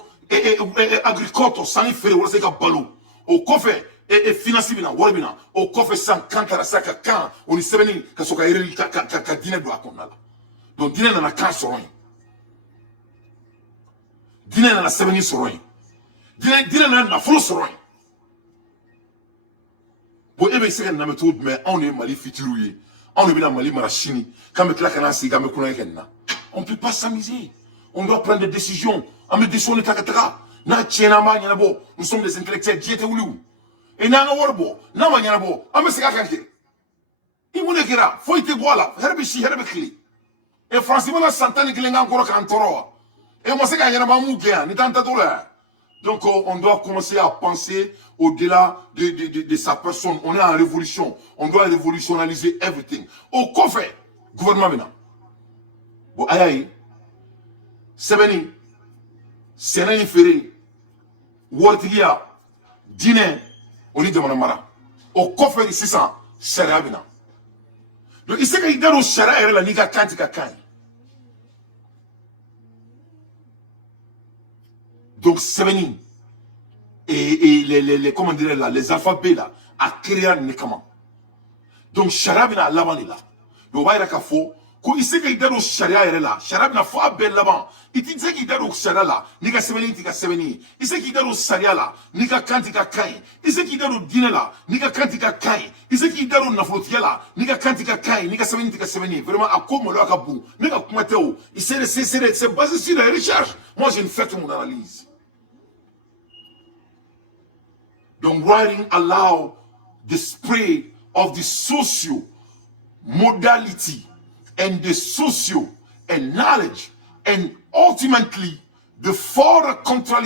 agriculture, ça n'y fait, c'est qu'un ballot. Au coffre, et financier bina, wari bina, au coffre sans kantara saka kan, on y sebeni, ka soka iri ka dîner do akona la. Donc dîner na kan soron. Dîner na sebeni soron. Dîner na folo soron. Bo ebe seka na méthode mais on est Mali fitirouye. On est bien Mali marachini, quand me claquena si quand me kuna kenna. On peut pas s'amuser. On doit prendre des décisions. On met des sons takataka. Na tiena ma nyana bo, nous sommes des intellectuels, diete wulu. Et n'a warbo, n'a ma nyana bo, ame se kakanke. Imune kira, faut ite boala, herbe shi herbe kli. Et franchement la santane kilenga encore kantoro. Et moi c'est quand nyana ba moukia, ni tanta douleur. Donc on doit commencer à penser au-delà de sa personne. On est en révolution, on doit révolutionnaliser everything. Au coffre, gouvernement maintenant. Bon aïe, c'est venu. Sénat inféré, Wartigia, Dîner, on est de Manamara. Au coffre de 600, Serabina. Donc, il sait qu'il y a un Sera et la Niga Kantika Kan. Donc, c'est venu. Et comment dire là, les alphabets là, à créer un Nekama. Donc, Serabina, là-bas, là. Donc, il y a un faux. Quand il sait qu'il y a un Sharia et là, Sharia n'a pas belle là-bas. Il dit qu'il y a un Sharia là, ni ka semeni, ni ka semeni. Il sait qu'il y a un Sharia là, ni ka kantika kai. Il sait qu'il y a un dîner là, ni ka kantika kai. Il sait qu'il y a un nafrotia là, ni ka kantika kai, ni ka semeni, ni ka semeni. Vraiment, à quoi me l'a kabou, ni ka kumateo. Il sait, c'est basé sur la recherche. Moi, j'ai une fait mon analyse. Donc, writing allow the spread of the socio modality and the socio and knowledge and ultimately the further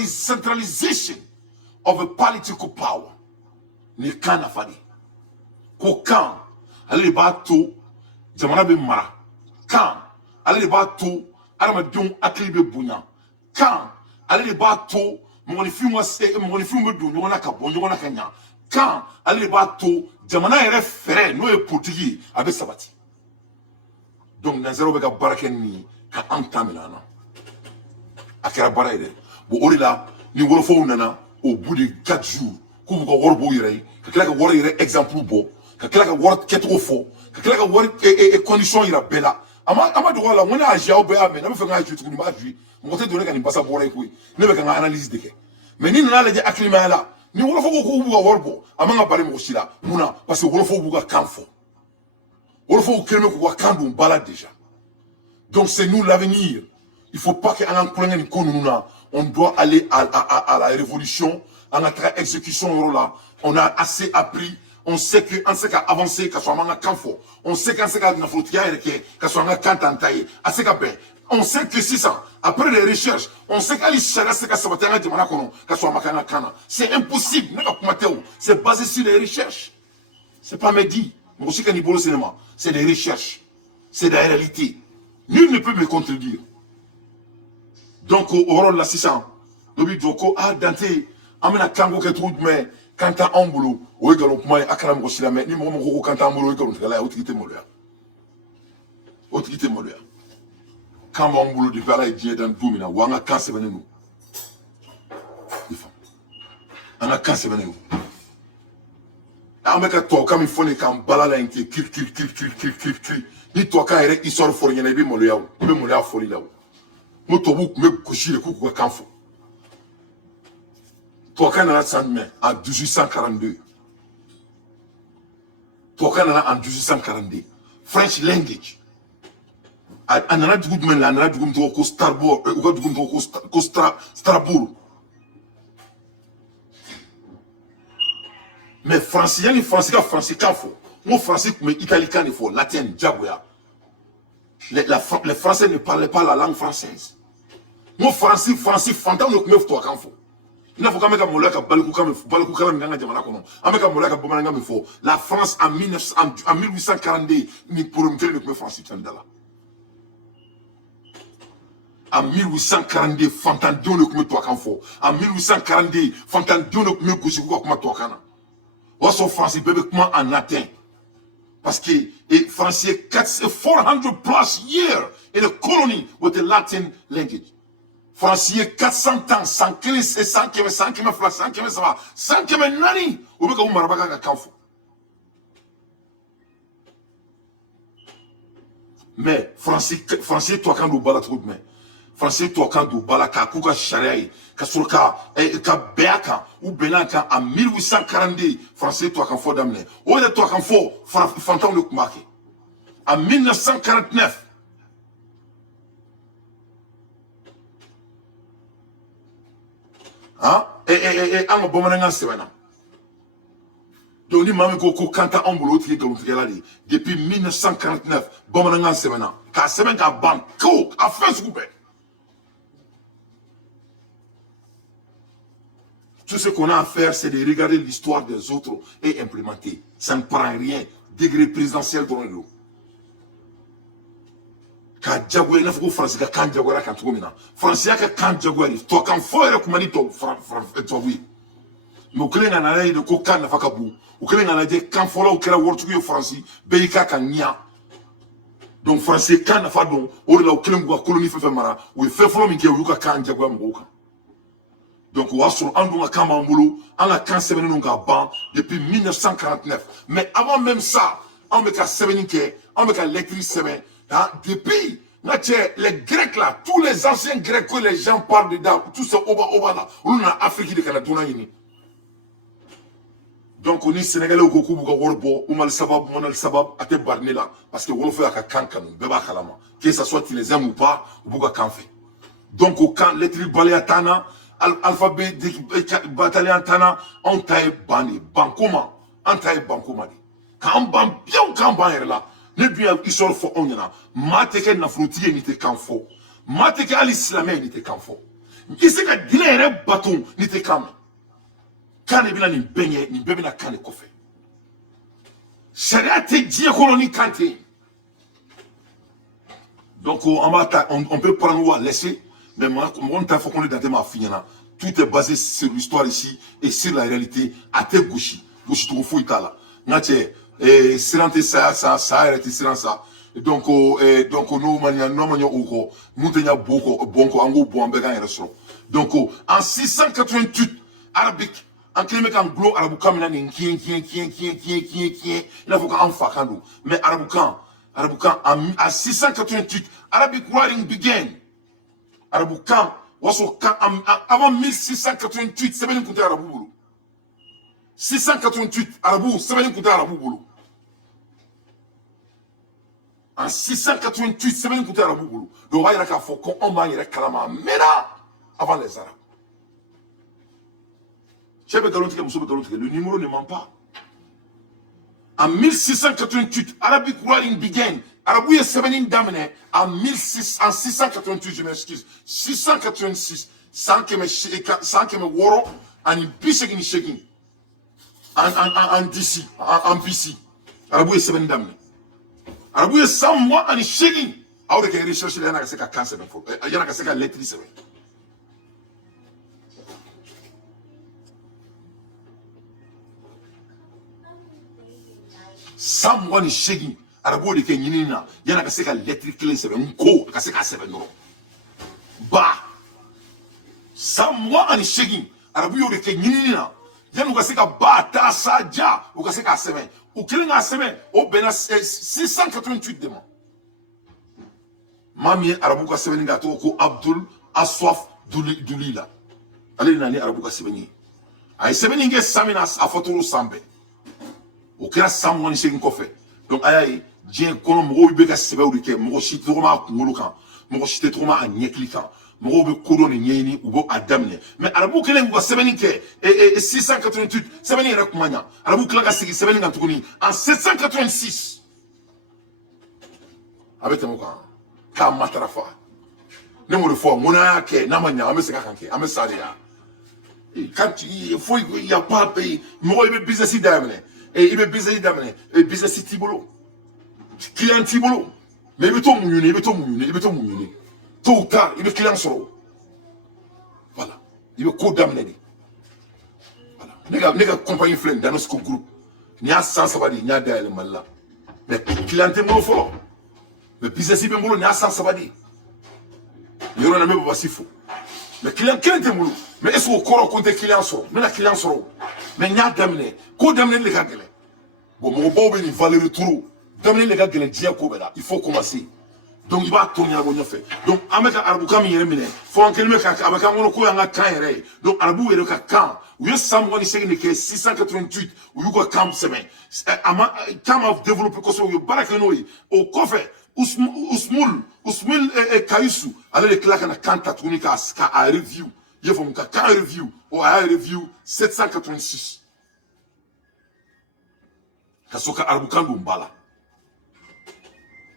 centralization of a political power. Ni kana fadi. Ko kan ale ba to jamana be mara. Kan ale ba to aramadun akili be bunya. Kan ale ba to moni fi mo do nyona ka bo nyona ka nya. Kan ale ba to jamana yere fere no e potigi abe sabati. Donc, Nazaro beka baraken ni ka antamina na. Akira baraide. Bo orila ni wolofo nana au bout de 4 jours. Ko ko worbo yire, ka kala ka wor yire exemple bo, ka kala ka wor ketro fo, kila ka wari et condition ira bela ama do la wona aja oba me na me fanga ju tukuni ma ju mo te donner ka ni passa bora ko ne be ka analyse de ke mais ni na leje acclimat la ni wolo fo ko bu ga worbo amanga bari mo sila muna parce que wolo fo bu ga kanfo wolo fo kelme ko wa kandu bala déjà donc c'est nous l'avenir il faut pas que anan kulenga ni konuna on doit aller à la révolution en notre exécution là on a assez appris on sait qu'à avancer qu'à soit manga kanfo on sait qu'à na flotia qu'à soit manga kantantaye assez qu'à ben on sait que c'est ça après les recherches on sait qu'à l'ishara c'est qu'à sabatanga de manakono qu'à soit makana kana c'est impossible c'est basé sur les recherches c'est pas Mehdi mais aussi qu'à niveau cinéma c'est des recherches c'est de la réalité nul ne peut me contredire donc au rôle là c'est ça dobi doko dante amena kango ke tout mais kanta ambulo o galo kuma akana mo sila mais ni mo ko kanta ambulo o galo tala o tikite molia kamba ambulo de bala die dan domina wanga kanse benenu ifa ana kanse benenu ameka to kam foni kam bala la inte kir ni to ka ere isor for nyene bi molia o be molia fori la o mo to bu me koshire ku ko kanfo Tokanana en 1842. Tokanana en 1842. French language. Anana dugum la anana dugum to ko Strasbourg, ou dugum to ko Strasbourg. Mais français ni français kafo. Moi français mais italien il faut latin jagoya. Les français ne parlaient pas la langue française. Moi français fantam no meuf to kanfo. Il faut quand même la France en 1842 ni pour me faire le français en 1842 fantandion le comme toi quand faut en 1842 fantandion le comme que je vois comme toi kana ou son français bébé comment en latin parce que et français 400 plus years in a colony with the Latin language. Français 400 ans, 115 et 115 ça va, 115 nani, ou bien que vous marabaka kanfo. Mais français toi quand vous bala trop mais français toi quand vous bala ka kuka sharia ka surka ka beaka ou benaka en 1842 français toi quand faut d'amener. Ou de toi quand faut fantôme le marqué. En 1949 en bomananga semana donc ni mami ko kanta ambulo ti ko mfiyala di depuis 1949 bomananga semana ka semen ka banko a fait couper tout ce qu'on a à faire c'est de regarder l'histoire des autres et implémenter ça ne prend rien degré présidentiel dans le ka jago na fuko France ka kan jago ra kan to mina France ya ka kan jago ri to kan fo re kuma ni to to wi mo kele na na de ko kan na fakabu o kele na de kan fo lo kele wortu yo France be ka kan nya donc France kan na fa don o la o kele ngwa colonie fe mara o fe fo mi ke o ka kan jago am ko donc o aso andu ma kan mambulo an la kan sebeni no ka ban depuis 1949 mais avant même ça on me ka sebeni ke on me ka lettre semaine. Depuis les Grecs là, tous les anciens Grecs que les gens parlent dedans, tout ce oba là, on a Afrique de Canada. Donc on est Sénégalais au Goku Bouga Worbo, ou mal sabab, monal sabab, à te barner là, parce que Wolof a kankanou, beba kalama, que ce soit tu les aimes ou pas, ou Bouga kanfe. Donc au camp, les tribus baléatana, alphabet bataillon tana, on taille bani, bankoma, on taille bankoma. Quand on ban bien ou quand on ban là, ne bien ils sont fort on yana mateke na fruitier ni te kanfo mateke al islamé ni te kanfo isi ka dina baton ni te kam kan ebina ni benye ni bebe na kan kofe sharia te die colonie kanté donc on peut prendre ou laisser mais moi on t'a faut qu'on est dans ma fignana tout est basé sur l'histoire ici et sur la réalité à te gauchi to fo itala ngache et silente ça arrête silence ça donc no mania oko mutenya boko bonko ango boambe ga reso donc en 688 arabique en kilomètre kan glo arabukan mina ni kien il faut qu'on fakando mais arabukan à 688 Arabic writing began arabukan waso kan avant 1688 c'est bien écouter arabu bolo 688 arabu c'est bien écouter arabu bolo en 688 c'est bien écouter arabu bolo donc il y a qu'à faut qu'on va y kalama mena avant les arabes. Le numéro ne ment pas. En 1688, Arabic writing began. Arabu est 7 damné en 688, je m'excuse. 686, sans que me woro, en bisegin shegin. En DC, en PC. Arabu est 7 damné. Arabu est 100 mois en shegin. Alors que recherche, il y a un cancer. Il y a un lettre. 100 mois ni shegi arabu de ke nyini na yana ka se ka lettre clé sebe nko ka se ka sebe no ba 100 mois ni shegi arabu yo de ke nyini na yana ka se ka ba ta sa ja o ka se ka sebe o kile nga sebe o bena 688 de mo mami arabu ka sebe nga to ko Abdul Aswaf Dulila ale na ni arabu ka sebe ni ay sebe ni nge samina afotoro sambe o kɛra san mugan ni seegin kɔfɛ donc a y'a ye diɲɛ kɔnɔ mɔgɔw bɛ ka sɛbɛnw de kɛ mɔgɔ si tɛ tɔgɔma a kunkolo kan mɔgɔ si tɛ tɔgɔma a ɲɛkili kan mɔgɔw bɛ ko dɔ de ɲɛɲini u b'o a daminɛ mais arabu kɛlen k'u ka sɛbɛnni kɛ 688 sɛbɛnni yɛrɛ kuma ɲa arabu tila ka segin sɛbɛnni kan tuguni en 786 a bɛ tɛmɛ o kan k'a matarafa ne m'o de fɔ mun n'a y'a kɛ n'a ma ɲa an bɛ segin a kan kɛ an bɛ sa de ya quand il y a pas mɔgɔ i bɛ business daminɛ et il veut business d'amener et business tibolo client tibolo mais il veut tout mouiller tôt ou tard il veut client solo voilà il veut code d'amener voilà nega compagnie flemme dans notre groupe ni a sans sabadi ni a derrière le mal là mais client tibolo folo mais business tibolo ni a sans sabadi il y aura même pas si faux mais client tibolo mais est-ce qu'on croit qu'on est client solo mais la client solo mais ni a d'amener code d'amener les gars bon mon beau ben il valait trop d'amener les gars que les dieux là il faut commencer donc il va tourner à bon fait donc avec arabu kam yere mine faut en kelme ka avec on ko yanga kan yere donc arabu yere ka kan ou est sam woni segni ke 688 ou yuko kam semaine ama kam of développer ko so yo barakenoyi au kofe usmul kaisu ale le klaka na kanta tunika ka a review yefo ka ka review ou a review 786 kasoka arabukan dum bala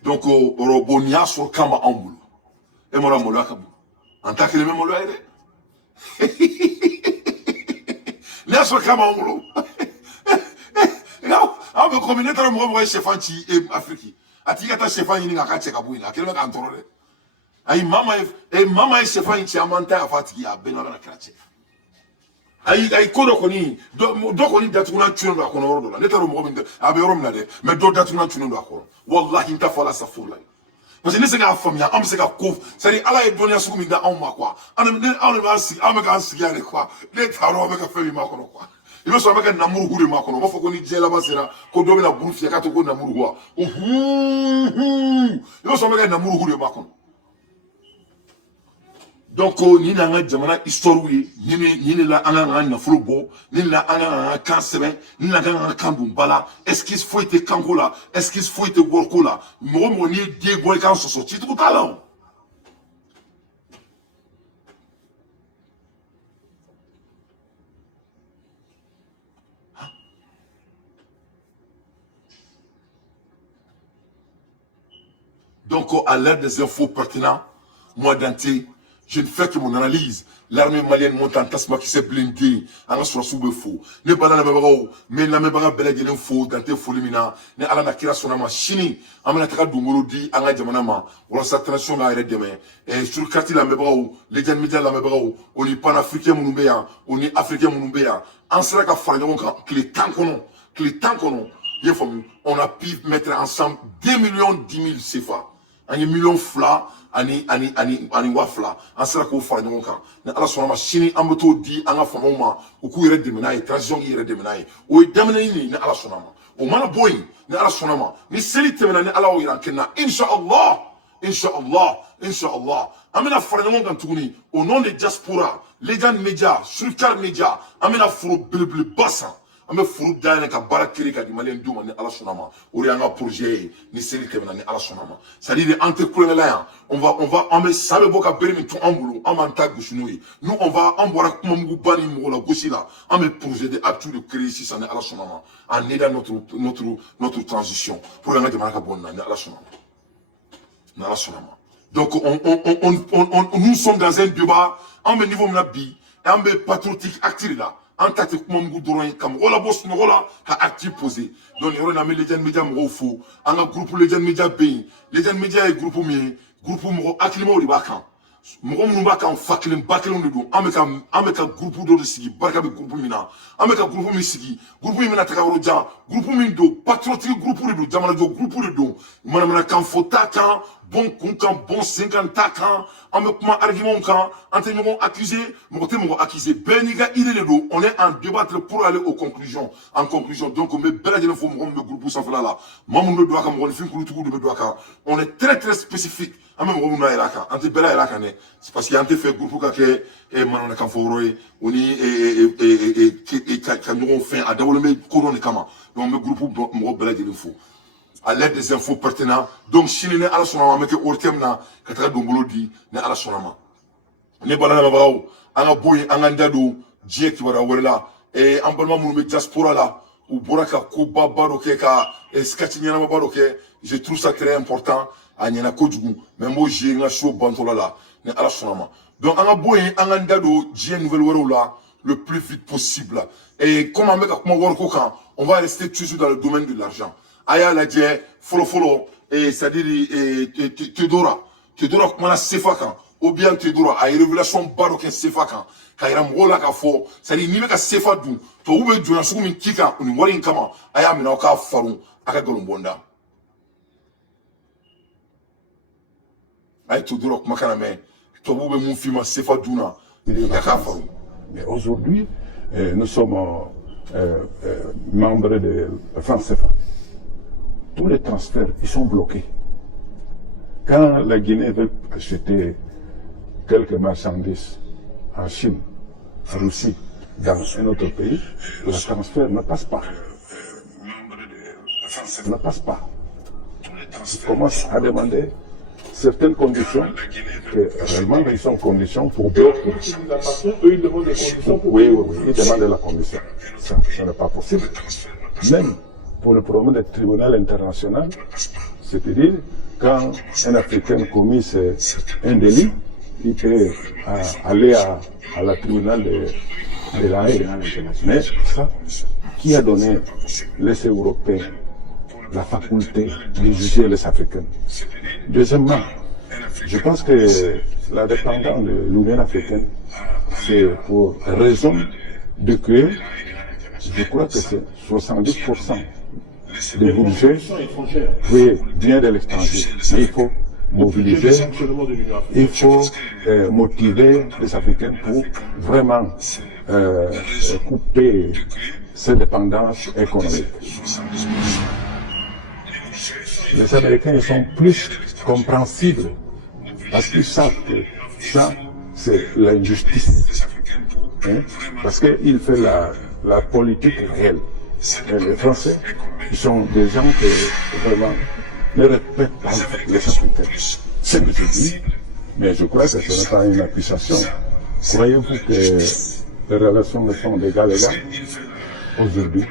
donc robonia sur kamba ambulu e mora molo akabu anta kele me molo aire ne sur kamba ambulu non a me combiner tra mo chefanchi e afriki ati kata chefanchi ni ngaka cheka buina kele me ka ntorole ai mama e chefanchi amanta afati ya benora na krache ay kodo koni do koni datuna tuno do akono rodo la netaro mo binde abe rom na de mais do datuna tuno do akono wallahi nta fala safurla parce que ne se ga famia am se ga kof c'est ala e donia su mi da on ma quoi an ma si am ga si ya ne quoi ne taro be ka femi ma kono quoi il me so be ka namuru hure ma kono mo foko ni jela basera ko do be na buru fi ka to ko namuru wa il me so be ka namuru hure ma kono donc ni na nga jamana histoire wi ni la anga na fulubo ni la anga kan sebe ni la anga kan bala est-ce qu'il faut être kangola est-ce qu'il faut être workola mo ni de boy kan so ti tout talent donc à l'aide des infos pertinentes moi Dante je ne fais que mon analyse. L'armée malienne monte en tasma qui s'est blindée. En soit sous le faux. Ne pas la même mais la même belge l'info dans tes folies mina. Ne ala na kira son ama chini. Amana taka dungolo di anga jamanama. Wala sa transition la ere demain. Et sur le quartier la même les gens médias la même on est panafricain mounoubeya. On est africain mounoubeya. En sera qu'à faire que les temps qu'on a pu mettre ensemble 2 millions 10 000 CFA. an ye million fila ani wafla an sera k'o fara ɲɔgɔn kan ni ala sɔnna ma sini an bɛ t'o di an ka faamaw ma u k'u yɛrɛ dɛmɛ n'a ye transition k'i yɛrɛ dɛmɛ n'a ye o ye daminɛni de ye ni ala sɔnna ma o mana bɔ yen ni ala sɔnna ma ni seli tɛmɛna ni ala y'o yira an kɛ na inshallah an bɛna fara ɲɔgɔn kan tuguni au nom de diaspora Legend Media Surcar Media an bɛna foro belebeleba san an bɛ foro dayɛlɛ ka baara kiri ka di maliyɛn denw ma ni ala sɔnna ma o de y'an ka projet ye ni seli tɛmɛna ni ala sɔnna ma c'est à dire an tɛ kulonkɛla yan an bɛ sa bɛ bɔ ka bere min to an bolo an b'an ta gosi n'o ye nous an bɔra kumamuguba ni mɔgɔ la gosi la an bɛ projet de actu de créer sisan ni ala sɔnna ma en aidant notre transition pour que an ka jamana ka bɔ nin na ni ala sɔnna ma ni ala sɔnna ma donc nous sommes dans un débat an bɛ niveau min na bi an bɛ patriotique acte de la an ta tɛ kuma mugu dɔrɔn ye ka mɔgɔ labɔ sunɔgɔ la ka acte poser donc nin yɔrɔ in na an bɛ Legend Media mɔgɔw fo an ka groupe Legend Media bɛ yen Legend Media ye groupe min ye groupe mɔgɔ hakilimaw de b'a kan mɔgɔ minnu b'a kan fa kelen ba kelenw de don an bɛ ka groupe dɔ de sigi barika bɛ groupe min na an bɛ ka groupe min sigi groupe min bɛna taga yɔrɔ jan groupe min don patriotique groupe de don jamanajɔ groupe de don manamanakan fɔ t'a kan bon kun kan bon sen kan t'a kan an bɛ kuma argument kan an tɛ ɲɔgɔn accuser mɔgɔ tɛ mɔgɔ accuser bɛɛ n'i ka idée de don on est en débattre pour aller en conclusion donc on bɛ bɛɛ lajɛlen fo mɔgɔ min bɛ groupe sanfɛla la maa minnu bɛ don a kan mɔgɔnifin kulutigiw de bɛ don a kan on est très spécifique an bɛ mɔgɔ minnu yɛrɛ a kan an tɛ bɛɛ la yɛrɛ a kan dɛ c'est parce que an tɛ fɛ groupe ka kɛ manamanakan fɔ yɔrɔ ye o ni ka ɲɔgɔn fɛn a dabɔlen bɛ ko dɔ de kama donc an bɛ groupe mɔgɔ bɛɛ lajɛlen fo à l'aide des infos pertinents donc sini ni ala sɔnna ma an bɛ kɛ ortem na ka taga donbolo di ni ala sɔnna ma ne balala lamɛnbagaw an ka bɔ yen an ka da don diɲɛ kibaruya wɛrɛ la an balima minnu bɛ diaspora la u bɔra ka koba ba dɔ kɛ ka sketch ɲɛnamaba dɔ kɛ je trouve ça très important a ɲɛna kojugu mais n b'o jouer n ka show bantɔla la ni ala sɔnna ma donc an ka bɔ yen an ka da don diɲɛ nouvelle wɛrɛw la le plus vite possible et comme an bɛ ka kuma wariko kan on va rester toujours dans le domaine de l'argent a y'a lajɛ fɔlɔfɔlɔ c'est-à-dire Tedora kumana sefa kan ou bien Tedora a ye révélation ba dɔ kɛ sefa kan ka yira mɔgɔw la k'a fɔ c'est-à-dire n'i bɛ ka sefa dun tubabu bɛ jɔnya sugu min k'i kan nin wari in kama a y'a minɛ aw k'a farun a ka nkalon bɔnda a ye Tedora kumakan lamɛn tubabu bɛ mun f'i ma sefa dun na a k'a farun. Mais aujourd'hui, nous sommes membres de France CFA. Tous les transferts, ils sont bloqués. Quand la Guinée veut acheter quelques marchandises en Chine, en Russie, dans un autre pays, le transfert ne passe pas. Ne passe pas. Ils commencent à demander certaines conditions, que réellement ils sont conditions pour bloquer. Eux, ils demandent des conditions pour... Oui, ils demandent la condition. Ça n'est pas possible. Même pour le problème du tribunal international, c'est-à-dire quand un Africain commet un délit, il peut aller à la tribunal de la Haye. Mais ça, qui a donné les Européens la faculté de juger les Africains? Deuxièmement, je pense que la dépendance de l'Union africaine, c'est pour raison de que, je crois que c'est 70% des budgets vient de l'étranger. Mais il faut mobiliser, il faut motiver les Africains pour vraiment couper cette dépendance économique. Les Américains ils sont plus compréhensibles parce qu'ils savent que ça, c'est l'injustice. Hein? Parce qu'il fait la politique réelle. Et les Français, ils sont des gens qui vraiment ne respectent pas les Africains. C'est ce que je dis, mais je crois que ce n'est pas une accusation. Croyez-vous que les relations sont d'égal à égal aujourd'hui?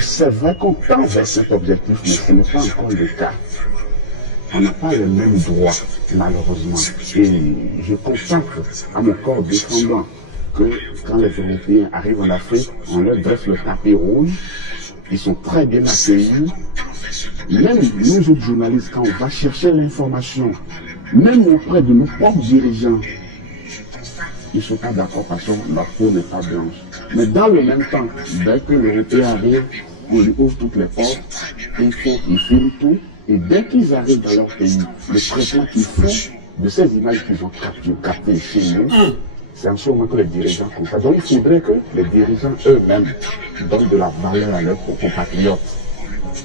C'est vrai qu'on tend vers cet objectif, mais ce n'est pas encore le cas. On n'a pas les mêmes droits, malheureusement. Et je constate à mon corps défendant que quand les Européens arrivent en Afrique, on leur dresse le tapis rouge, ils sont très bien accueillis. Même nous autres journalistes, quand on va chercher l'information, même auprès de nos propres dirigeants, ils ne sont pas d'accord parce que leur peau n'est pas blanche. Mais dans le même temps, dès que l'Européen arrive, on lui ouvre toutes les portes, il filme tout, Et dès qu'ils arrivent dans leur pays, le traitement qu'ils font de ces images qu'ils ont captées chez nous, c'est en ce moment que les dirigeants comprennent. Donc il faudrait que les dirigeants eux-mêmes donnent de la valeur à leurs compatriotes.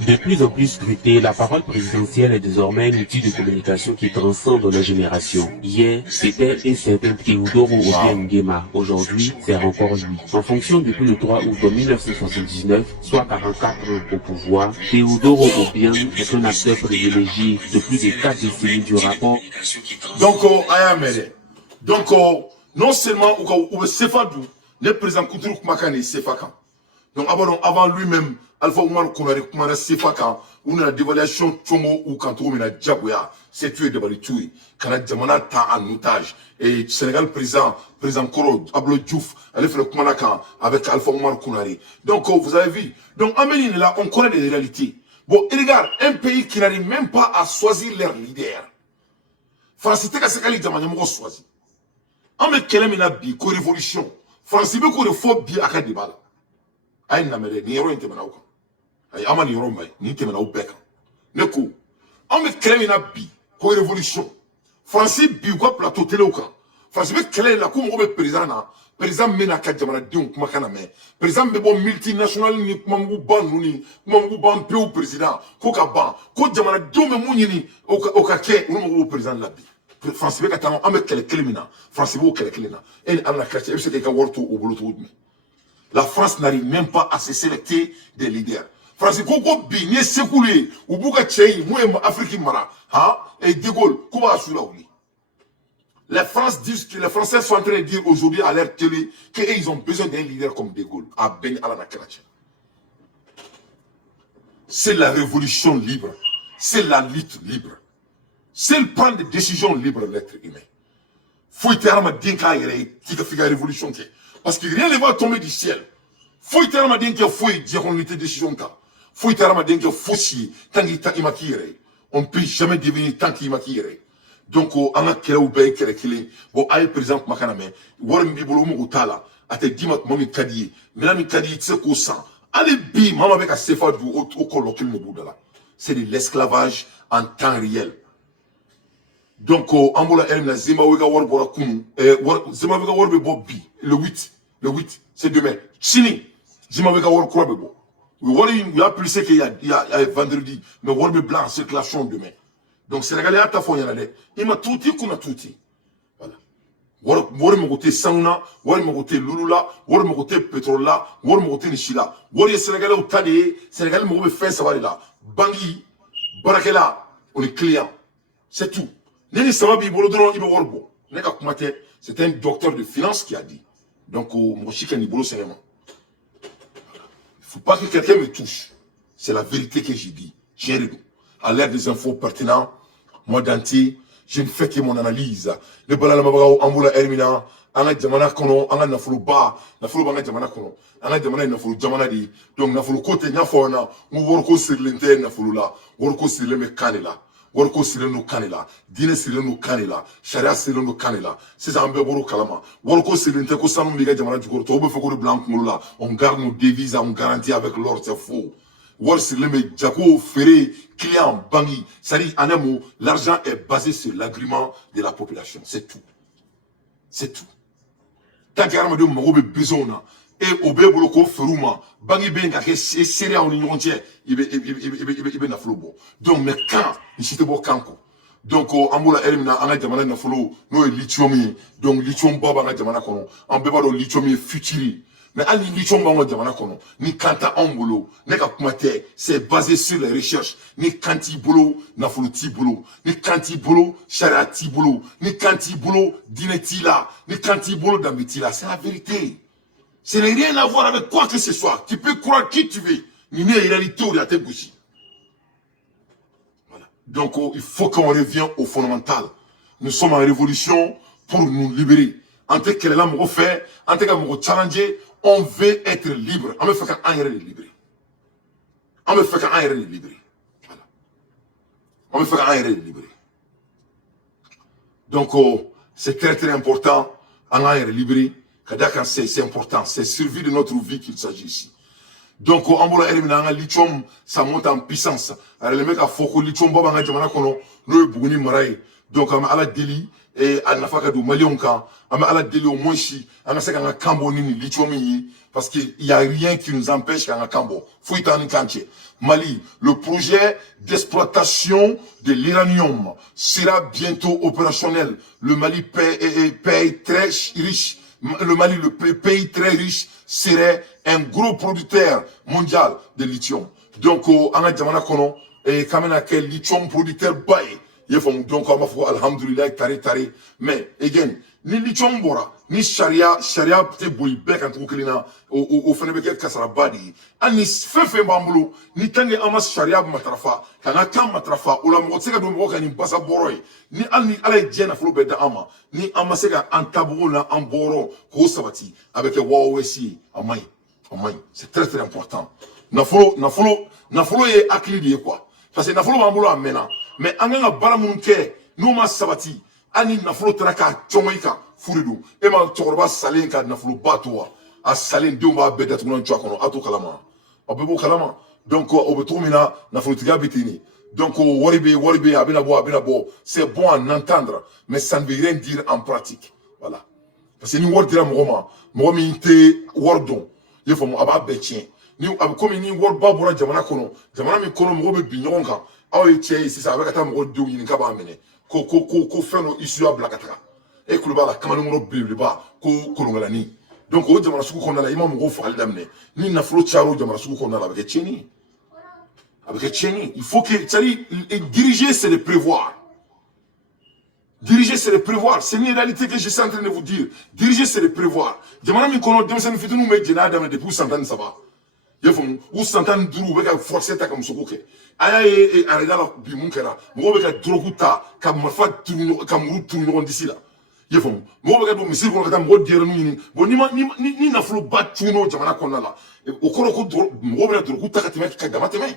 De plus en plus scrutée, la parole présidentielle est désormais un outil de communication qui transcende les générations. Hier, c'était un certain Théodore Obiang Nguema. Aujourd'hui, c'est encore lui. En fonction depuis le 3 août 1979, soit 44 ans au pouvoir, Théodore Obiang est un acteur privilégié de plus de 4 décennies du rapport. Donc, non seulement ou Sefadou, le président Koutourou Makane Sefakan. Donc avant lui-même, Alpha Oumar Kounari Koumara Sefakan, on a la dévaluation Tchongo ou Kantoum et la Djabouya, c'est tué de Balitoué, Kana Djamana ta en otage. Et Sénégal président Koro, Ablo Diouf, allait faire le Koumanakan avec Alpha Oumar Kounari. Donc vous avez vu. Donc Améline là, on connaît les réalités. Bon, et regarde, un pays qui n'arrive même pas à choisir leur leader. France, c'était qu'à ce qu'il y a choisi. On met quelle est ko révolution. France, be ko de faux bi aka débat. Ay na mere ni yoro inte manauka. Ay ama ni yoro mai ni te manau beka. Neko. On met quelle est ko révolution. France bi ko plateau télé ou kan. France be quelle la ko mo be président na. Président mena ka jamana dion kuma kana me. Président be bon multinational ni kuma mu ban ni kuma mu ban pe ou président ko ka ban ko jamana dion me munyini o ka ke mo président la bi. France be katanga ame kele kelimina France be kele kelina et amna chrétien et c'est que worto au boulot. La France n'arrive même pas à se sélecter des leaders. France ko bi ni sekoulé ou buka chei mo Afrique mara ha et De Gaulle kuba asula oli. Les Français sont en train de dire aujourd'hui à leur télé qu'ils ont besoin d'un leader comme De Gaulle à Ben Alana Chrétien. C'est la révolution libre, c'est la lutte libre. S'il prend des décisions libres de l'être humain, faut y terme à dire qu'il y a une révolution. Parce que rien ne va tomber du ciel. Faut y terme à dire qu'il faut y dire qu'on était décision. Faut y terme à dire qu'il faut si tant qu'il y a on ne peut jamais devenir tant qu'il y a. Donc, on a créé ou bien créé. Bon, aïe, président Makaname, Warren Bibolo Moutala, a te dit Mami Kadi, Mami Kadi, c'est quoi ça? Allez, bi, maman avec un Sefadou au colloque le Boudala. C'est de l'esclavage en temps réel. Donc, Ambola Elmina, Zimbabwe Warbora Kunu, Zimbabwe Warbe Bobby, le 8, c'est demain. Chini, Zimbabwe War Krabebo. Il y a plus qu'il y a vendredi, mais Warbe Blanc, circulation demain. Donc, Sénégalais à ta fois, il m'a tout dit qu'on a tout dit. Voilà. Warme côté Sauna, Warme côté Lulula, Warme côté Petrola, Warme côté Nishila. Warme Sénégalais au Tadé, Sénégalais m'ont fait savoir là. Bangui, Barakela, on est client. C'est tout. C'est un docteur de finance qui a dit. Donc, il ne faut pas que quelqu'un me touche. C'est la vérité que j'ai dit. À l'aide des infos pertinentes, moi d'anti, je ne fais que mon analyse. Le balala mabao amboula hermina, anga jamana kono, anga nafulu ba anga jamana kono, anga jamana nafulu jamana di. Donc nafulu kote nyafona, mu worko sur l'interne nafulu la, worko sur le mécanela. Worko sireno kanela, dine sireno kanela, sharia sireno kanela, c'est un peu boro kalama. Worko sirente ko sanu miga jamana du korto, obe foko de blanc moula, on garde nos devises, on garantit avec l'or, c'est faux. War sireme jako ferré, client, bangi, ça dit en un mot, l'argent est basé sur l'agrément de la population, c'est tout. C'est tout. Tant qu'il y a un peu besoin, et au béboloko feruma, bangi benga ke serré en union entière, il na flobo. Donc mais quand il s'était beau kanko. Donc ambola elimina anga jamana na folo no lithium donc lithium baba anga jamana kono en beba do lithium futuri. Mais ali lithium baba jamana kono ni kanta ambolo ne ka kumate c'est basé sur les recherches ni kanti bolo na folo ti bolo ni kanti bolo sharati bolo ni kanti bolo dinetila ni kanti bolo dambitila, c'est la vérité. Ce n'est rien à voir avec quoi que ce soit. Tu peux croire qui tu veux. Mais il y a une réalité où il y a tes bougies. Voilà. Donc, il faut qu'on revienne au fondamental. Nous sommes en révolution pour nous libérer. En tant que l'homme fait, en tant que challenger, on veut être libre. On veut faire qu'un air libéré. On veut faire qu'un air libéré. Voilà. On veut faire qu'un air libéré. Donc, c'est très très important, un air libéré. C'est important, c'est survie de notre vie qu'il s'agit ici. Donc en bola elimina nga lithium ça monte en puissance alors les mecs a foko lithium baba nga jamana kono no buguni marai donc am ala deli et al nafaka do malion kan am ala deli au moins si am seka nga kambo ni lithium yi parce que il y a rien qui nous empêche nga kambo faut itani kanche Mali, le projet d'exploitation de l'uranium sera bientôt opérationnel. Le Mali pays très riche. Le Mali, le pays très riche, serait un gros producteur mondial de lithium. Donc, en Djamana Kono, et quand même, quel lithium producteur bail. Donc, on va faire alhamdoulilah, tari. Mais, again, ni lithium bora, ni sharia peut-être boy bec en tout cas, au phénomène kasara badi. Ani fait bambolo, ni tangue amas sharia matrafa, kana kam matrafa, ou la motseka do moka ni basa boroy, ni ala djena flo beda ama, ni amaseka antabou na amboro, ko sabati, avec le wawesi, amay. C'est très très important. Nafolo est acclidié quoi. Parce que nafolo bambolo amena, mais anga baramunke, nous ma sabati. Ani nafolo traka chomoika furidu ema toroba salen ka nafolo batwa a salen de ma beda tunan chwakono ato kalama abebo kalama donc obetumina nafolo tiga bitini donc waribe abina bo c'est bon à entendre mais ça ne veut rien dire en pratique voilà parce que ni word dira momi te wordon yefo mo aba betien ni comme ni word babura jamana mi kono mo be binyonga awe tie c'est ça avec ata mo do yin ka ba mene ko feno isu ya blakatra e kulo bala kama numéro bibliba ko kolongalani donc o jamana suku konna la imam go fa aldamne ni na flo charo jamana suku konna la avec cheni il faut que diriger c'est le prévoir c'est une réalité que je suis en train de vous dire diriger c'est le prévoir jamana mi kono dem sen fitunu me jina adam depuis 100 ans ça va yefum ou 100 ans duru be ka forcer ta comme sokoke aya e arigala bi munkera mo be ka droguta ka mafa tunu ka muru tunu d'ici là yefum mo be ka do misir ko ka mo diere nu ni na flo batuno jamana konna la o koro ko mo be ka droguta ka teme ka gamate me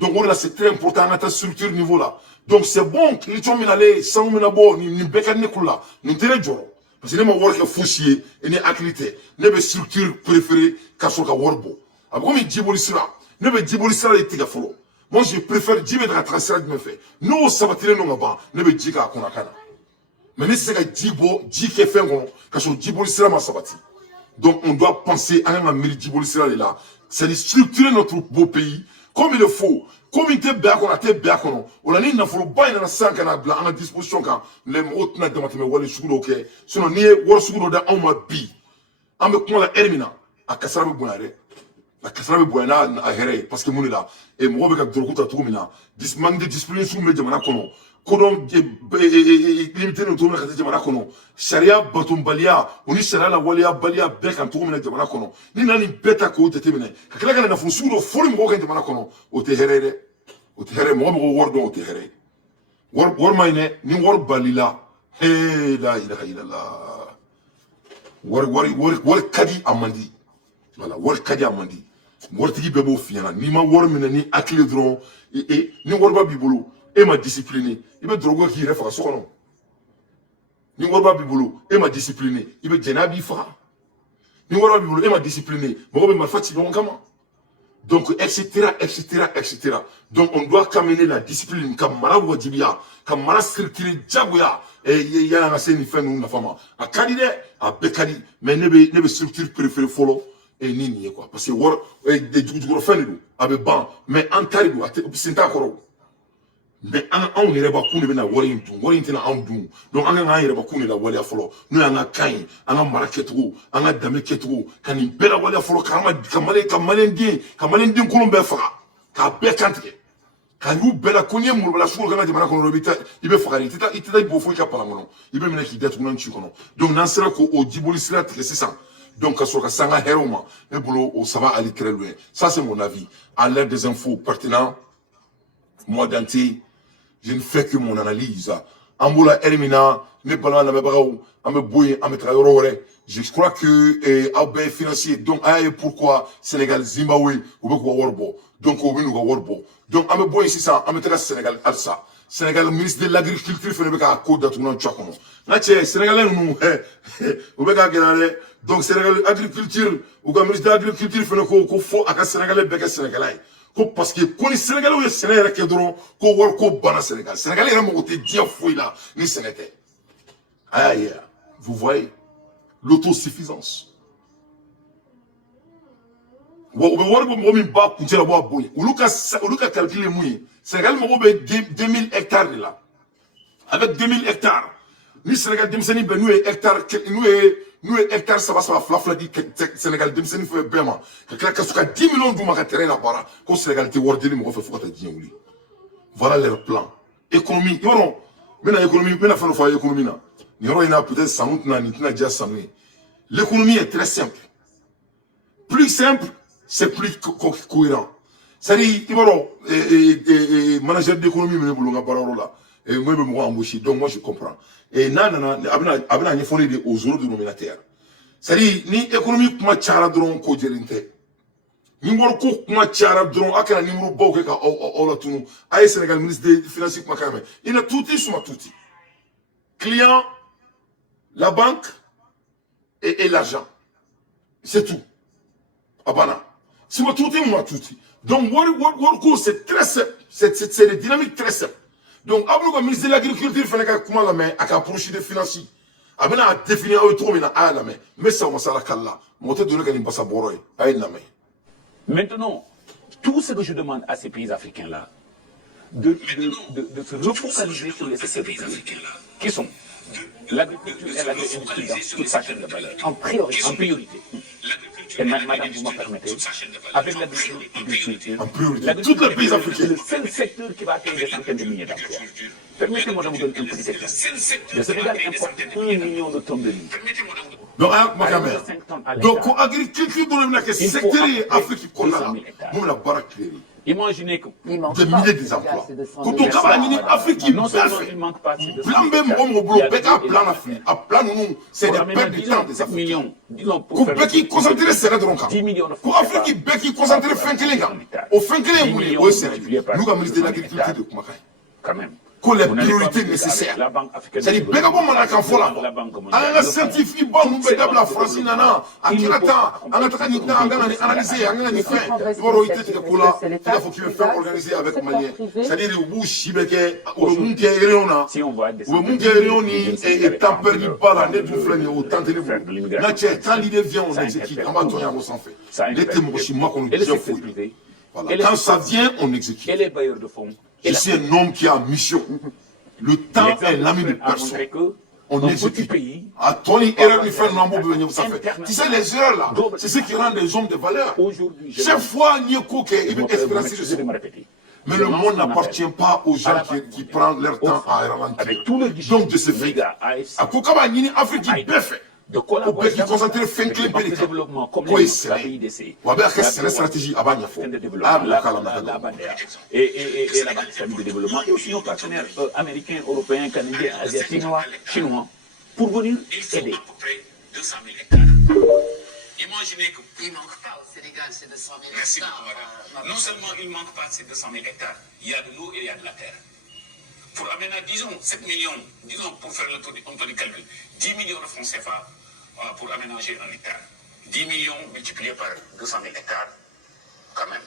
donc on là c'est très important à ta structure niveau là donc c'est bon que les gens minale sans minabo ni beka ne kula ni tere joro parce que ne mo work foussier et ni activité ne be structure préférée ka so ka worbo comme Djiboli Sira, ne be Djiboli Sira et Tigafolo. Moi je préfère Djiboli de la Tracera de me fait. Nous sabatire non ba, ne be Djika konakana. Mais ne c'est que Djike fait un que son Djiboli Sira ma sabati. Donc on doit penser à un mérite Djiboli Sira là. C'est de structurer notre beau pays comme il le faut. Comme il était bien qu'on a été bien qu'on on a ni na folo ba ina sa kana bla en disposition quand les mots na de mateme wali sukudo OK. Sinon ni wor sukudo da on ma bi. Ame ko la elimina akasara be bonare. La kasara be boyana a here parce que mon est là et mo be ka droguta tuumina manque de discipline sous me jamana kono kodon limité no tuumina ka jamana kono sharia batumbalia oni sharia la walia balia be kan tuumina jamana kono ni nani beta ko tetemene ka kala kana na fusudo fori mo ka jamana kono o te here mo wordo o te here wor mayne ni wor balila he la ilaha illallah wor kadi amandi voilà wor kadi amandi Mortigi bebo fiana ni ma wor mena ni akile dron ni worba bibolo e ma discipliné ibe drogo ki refa sokono ni worba bibolo e ma discipliné ibe jenabi fa ni worba bibolo e ma discipliné mo be ma fati bon kama donc etc. Donc on doit camener la discipline comme mara wajibia comme mara structure jagoya et ya na seni fenu na fama a kadide a bekadi mais nebe structure préférée follow et nini quoi parce que war de du fendu abe ban mais antari do sinta koro mais on yere ba kunu be na wari tina on dum donc an nga yere ba kunu la wali afolo no anga kan anga maraketu anga dame ketu kan bela wali afolo kamale ndi kulum be fa ka be kantike kan yu bela konye mu bela suru kana jama kono robita ibe fakari tita bo fo ka pala ngono ibe mena ki datu nan chikono donc nan sera ko o Djiboli Sira c'est ça. Donc, à ce que ça va héroïnement, le boulot, ça va aller très loin. Ça, c'est mon avis. À l'aide des infos pertinentes, moi, Dante, je ne fais que mon analyse. Amboula Elimina, ne parlant de Barou, à me bouiller, à me travailler. Je crois que, Aubé financier, donc, pourquoi Sénégal, Zimbabwe, ou Warbo. Donc, au Warbo. Donc, à me bouiller, c'est ça, à me travailler Sénégal, Alsa. Sénégal ministre de l'agriculture fait le cas code tout non tchako na tché sénégalais nous ou beka gelale donc sénégal agriculture ou comme ministre de l'agriculture fait le ko fo aka sénégalais beka sénégalais ko parce que ko ni sénégalais ou sénégalais ke dron ko war ko bana sénégal sénégalais mo te dia foi là ni sénégalais aïe vous voyez l'autosuffisance ou be war ko mo mi ba ku jela bo boy ou luka calculer mouy Sénégal mo be 2000 hectares de là avec 2000 hectares ni Sénégal demseni be nous hectares nous hectares ça va flafla di Sénégal demseni fo bema que ka suka 10 millions du ma terrain là bara ko Sénégal te wordeli mo fa fota djewli voilà leur plan économie yoro mena économie mena fa no fa économie na yoro ina peut-être samut na ni tina dia samé l'économie est très simple plus simple c'est plus cohérent. C'est-à-dire, manager d'économie, mais vous l'avez là. Et moi, je me embauché. Donc, moi, je comprends. Et non, abna ni fondé aux euros dénominataires. C'est-à-dire, ni économie kuma chara dron ko jelinte. Ni ngor ko kuma chara dron akana numéro bawke ka ola tunu. Ay Sénégal ministre des finances kuma kame. Il a tout suma tout. Client, la banque et l'argent. C'est tout. Abana. Si moi tout est moi tout. Donc, c'est très simple. C'est des dynamiques très simples. Donc, avant le ministre de l'Agriculture, il fallait qu'on ait la main, à approcher des financiers. Avant de définir un truc, à la main. Mais ça, on s'en a là. Mon tête de l'eau, il passe à Boroy, à la main. Maintenant, tout ce que je demande à ces pays africains-là, de se refocaliser sur les secteurs qui sont l'agriculture et l'agriculture dans toute sa chaîne de valeur, en priorité. Et madame, vous me permettez, avec l'agriculture, tous les pays africains, c'est le seul secteur qui va atteindre des centaines de milliers d'emplois. Permettez-moi de vous donner un petit exemple. Le Sénégal importe 1 million de tonnes de riz. Donc, agriculture, c'est secteur africain qu'on a là. Nous, la baraque. Imaginez que des milliers d'emplois. Quand on a Afrique, non seulement il manque pas de plan même au bloc, plan Afrique, à plan nous, c'est des pertes de temps des Africains. Pour Beki concentrer c'est là donc. 10 millions de pour Afrique Beki concentrer fin Kelenga. Au fin Kelenga, oui, c'est nous comme ministre de l'agriculture de Kumakai. Quand même. Que les priorités nécessaires. C'est-à-dire, Beka bon manaka fola. Un scientifique bon nous bedab la France nana. En kirata, en attaquant, en analyser, en analyser. Pour éviter que Kola, il faut qu'il faire organiser avec Malien. C'est-à-dire, au bout Chibeke, au Munke Eriona, au Munke Erioni et Tamperni Bala, net du flâne au temps de l'évolution. Là, quand l'idée vient, on exécute. On va tourner à s'en fait. Les témoins, moi, qu'on nous dit, voilà. Quand ça vient, on exécute. Et les bailleurs de fonds. Je suis un homme qui a mission. Le temps est l'ami de personne. On exécute. À Tony, erreur, il fait un amour de ça fait. Tu sais, les erreurs là, c'est ce qui rend des hommes de valeur. Chaque fois, Nieko, il veut espérancer de ce monde. Mais le monde n'appartient pas aux gens qui prennent leur temps à ralentir. Donc, de ce fait, à Kokaba, il y a une Afrique qui est bien faite. De collaborer qui concentre fin clé de développement comme la BIDC, c'est la stratégie à de développement, la BADEA et la Banque islamique de développement et aussi nos partenaires américains, européens, canadiens, asiatiques, chinois pour venir aider. 200 000 hectares. Imaginez qu'il ne manque pas au Sénégal ces 200 000 hectares. Non seulement il ne manque pas ces 200 000 hectares, il y a de l'eau et il y a de la terre. Pour aménager, disons, 7 millions, disons, pour faire un peu de calcul, 10 millions de francs CFA pour aménager un hectare. 10 millions multipliés par 200 000 hectares, quand même.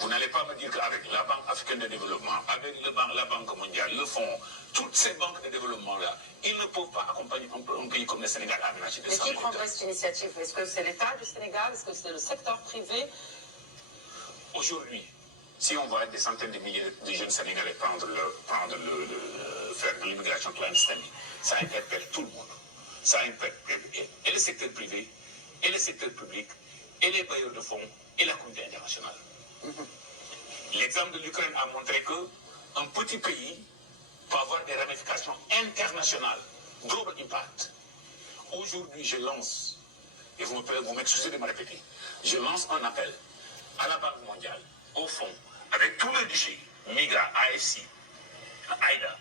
Vous n'allez pas me dire qu'avec la Banque africaine de développement, avec la Banque mondiale, le Fonds, toutes ces banques de développement-là, ils ne peuvent pas accompagner un pays comme le Sénégal à aménager 200 000 hectares. Mais qui prendrait cette initiative? Est-ce que c'est l'État du Sénégal? Est-ce que c'est le secteur privé? Aujourd'hui, si on voit des centaines de milliers de jeunes Sénégalais faire de l'immigration clandestine, ça interpelle tout le monde. Ça interpelle et le secteur privé, et le secteur public, et les bailleurs de fonds, et la communauté internationale. L'exemple de l'Ukraine a montré qu'un petit pays peut avoir des ramifications internationales, double impact. Aujourd'hui, je lance, et vous m'excusez de me répéter, je lance un appel à la Banque mondiale, au fond, avec tous les déchets, MIGA, AFC, AIDA,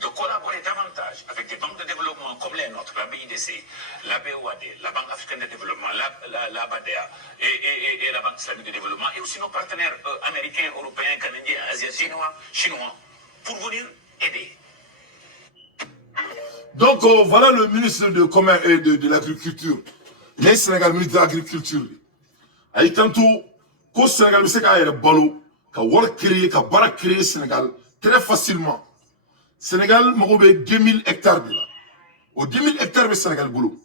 de collaborer davantage avec des banques de développement comme les nôtres, la BIDC, la BOAD, la Banque africaine de développement, la BADEA et la Banque islamique de développement, et aussi nos partenaires américains, européens, canadiens, asiatiques, chinois, pour venir aider. Donc voilà le ministre de commerce et de l'agriculture. Le Sénégal ministre de l'agriculture. Aïe tantôt, qu'au Sénégal, c'est qu'il y a le ballot, qu'il y a créé, qu'il y a créé Sénégal très facilement. Sénégal, il y a 2000 hectares. Au 2000 hectares, le Sénégal boulot.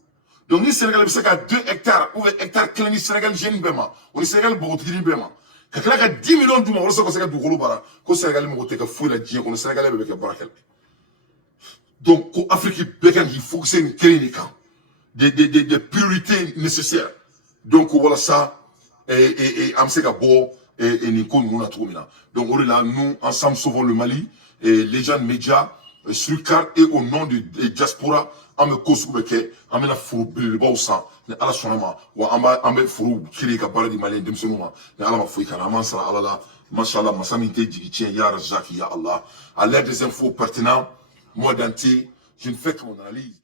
Donc, le Sénégal, c'est qu'il y a 2 hectares, ou 1 hectare, que le Sénégal gêne bema. Ou le Sénégal, beaucoup de bema. Quand il y a 10 millions de monde, le Sénégal, beaucoup de bara. Qu'au Sénégal, il y a fou la djien, qu'au Sénégal, il y a barakel. Donc, qu'au Afrique, il faut que c'est une clinique. Des priorités nécessaires. Donc, voilà ça. Et Amseka Bo, et Nico, nous, on a trouvé là. Donc, on est là, nous, ensemble, sauvons le Mali, et les gens de médias, sur carte, et au nom de diaspora, on me cause beke, on me la fourou, le bas au sang, à la sonama, ou on me fourou, qui ka bala di Malien, dem sonoma, mais ala ma fouille, kana, man sala, ala la, mashallah, ma samité, djigitien, ya razaki, ya Allah. À l'aide des infos pertinentes, moi, d'anti, je ne fais que mon analyse.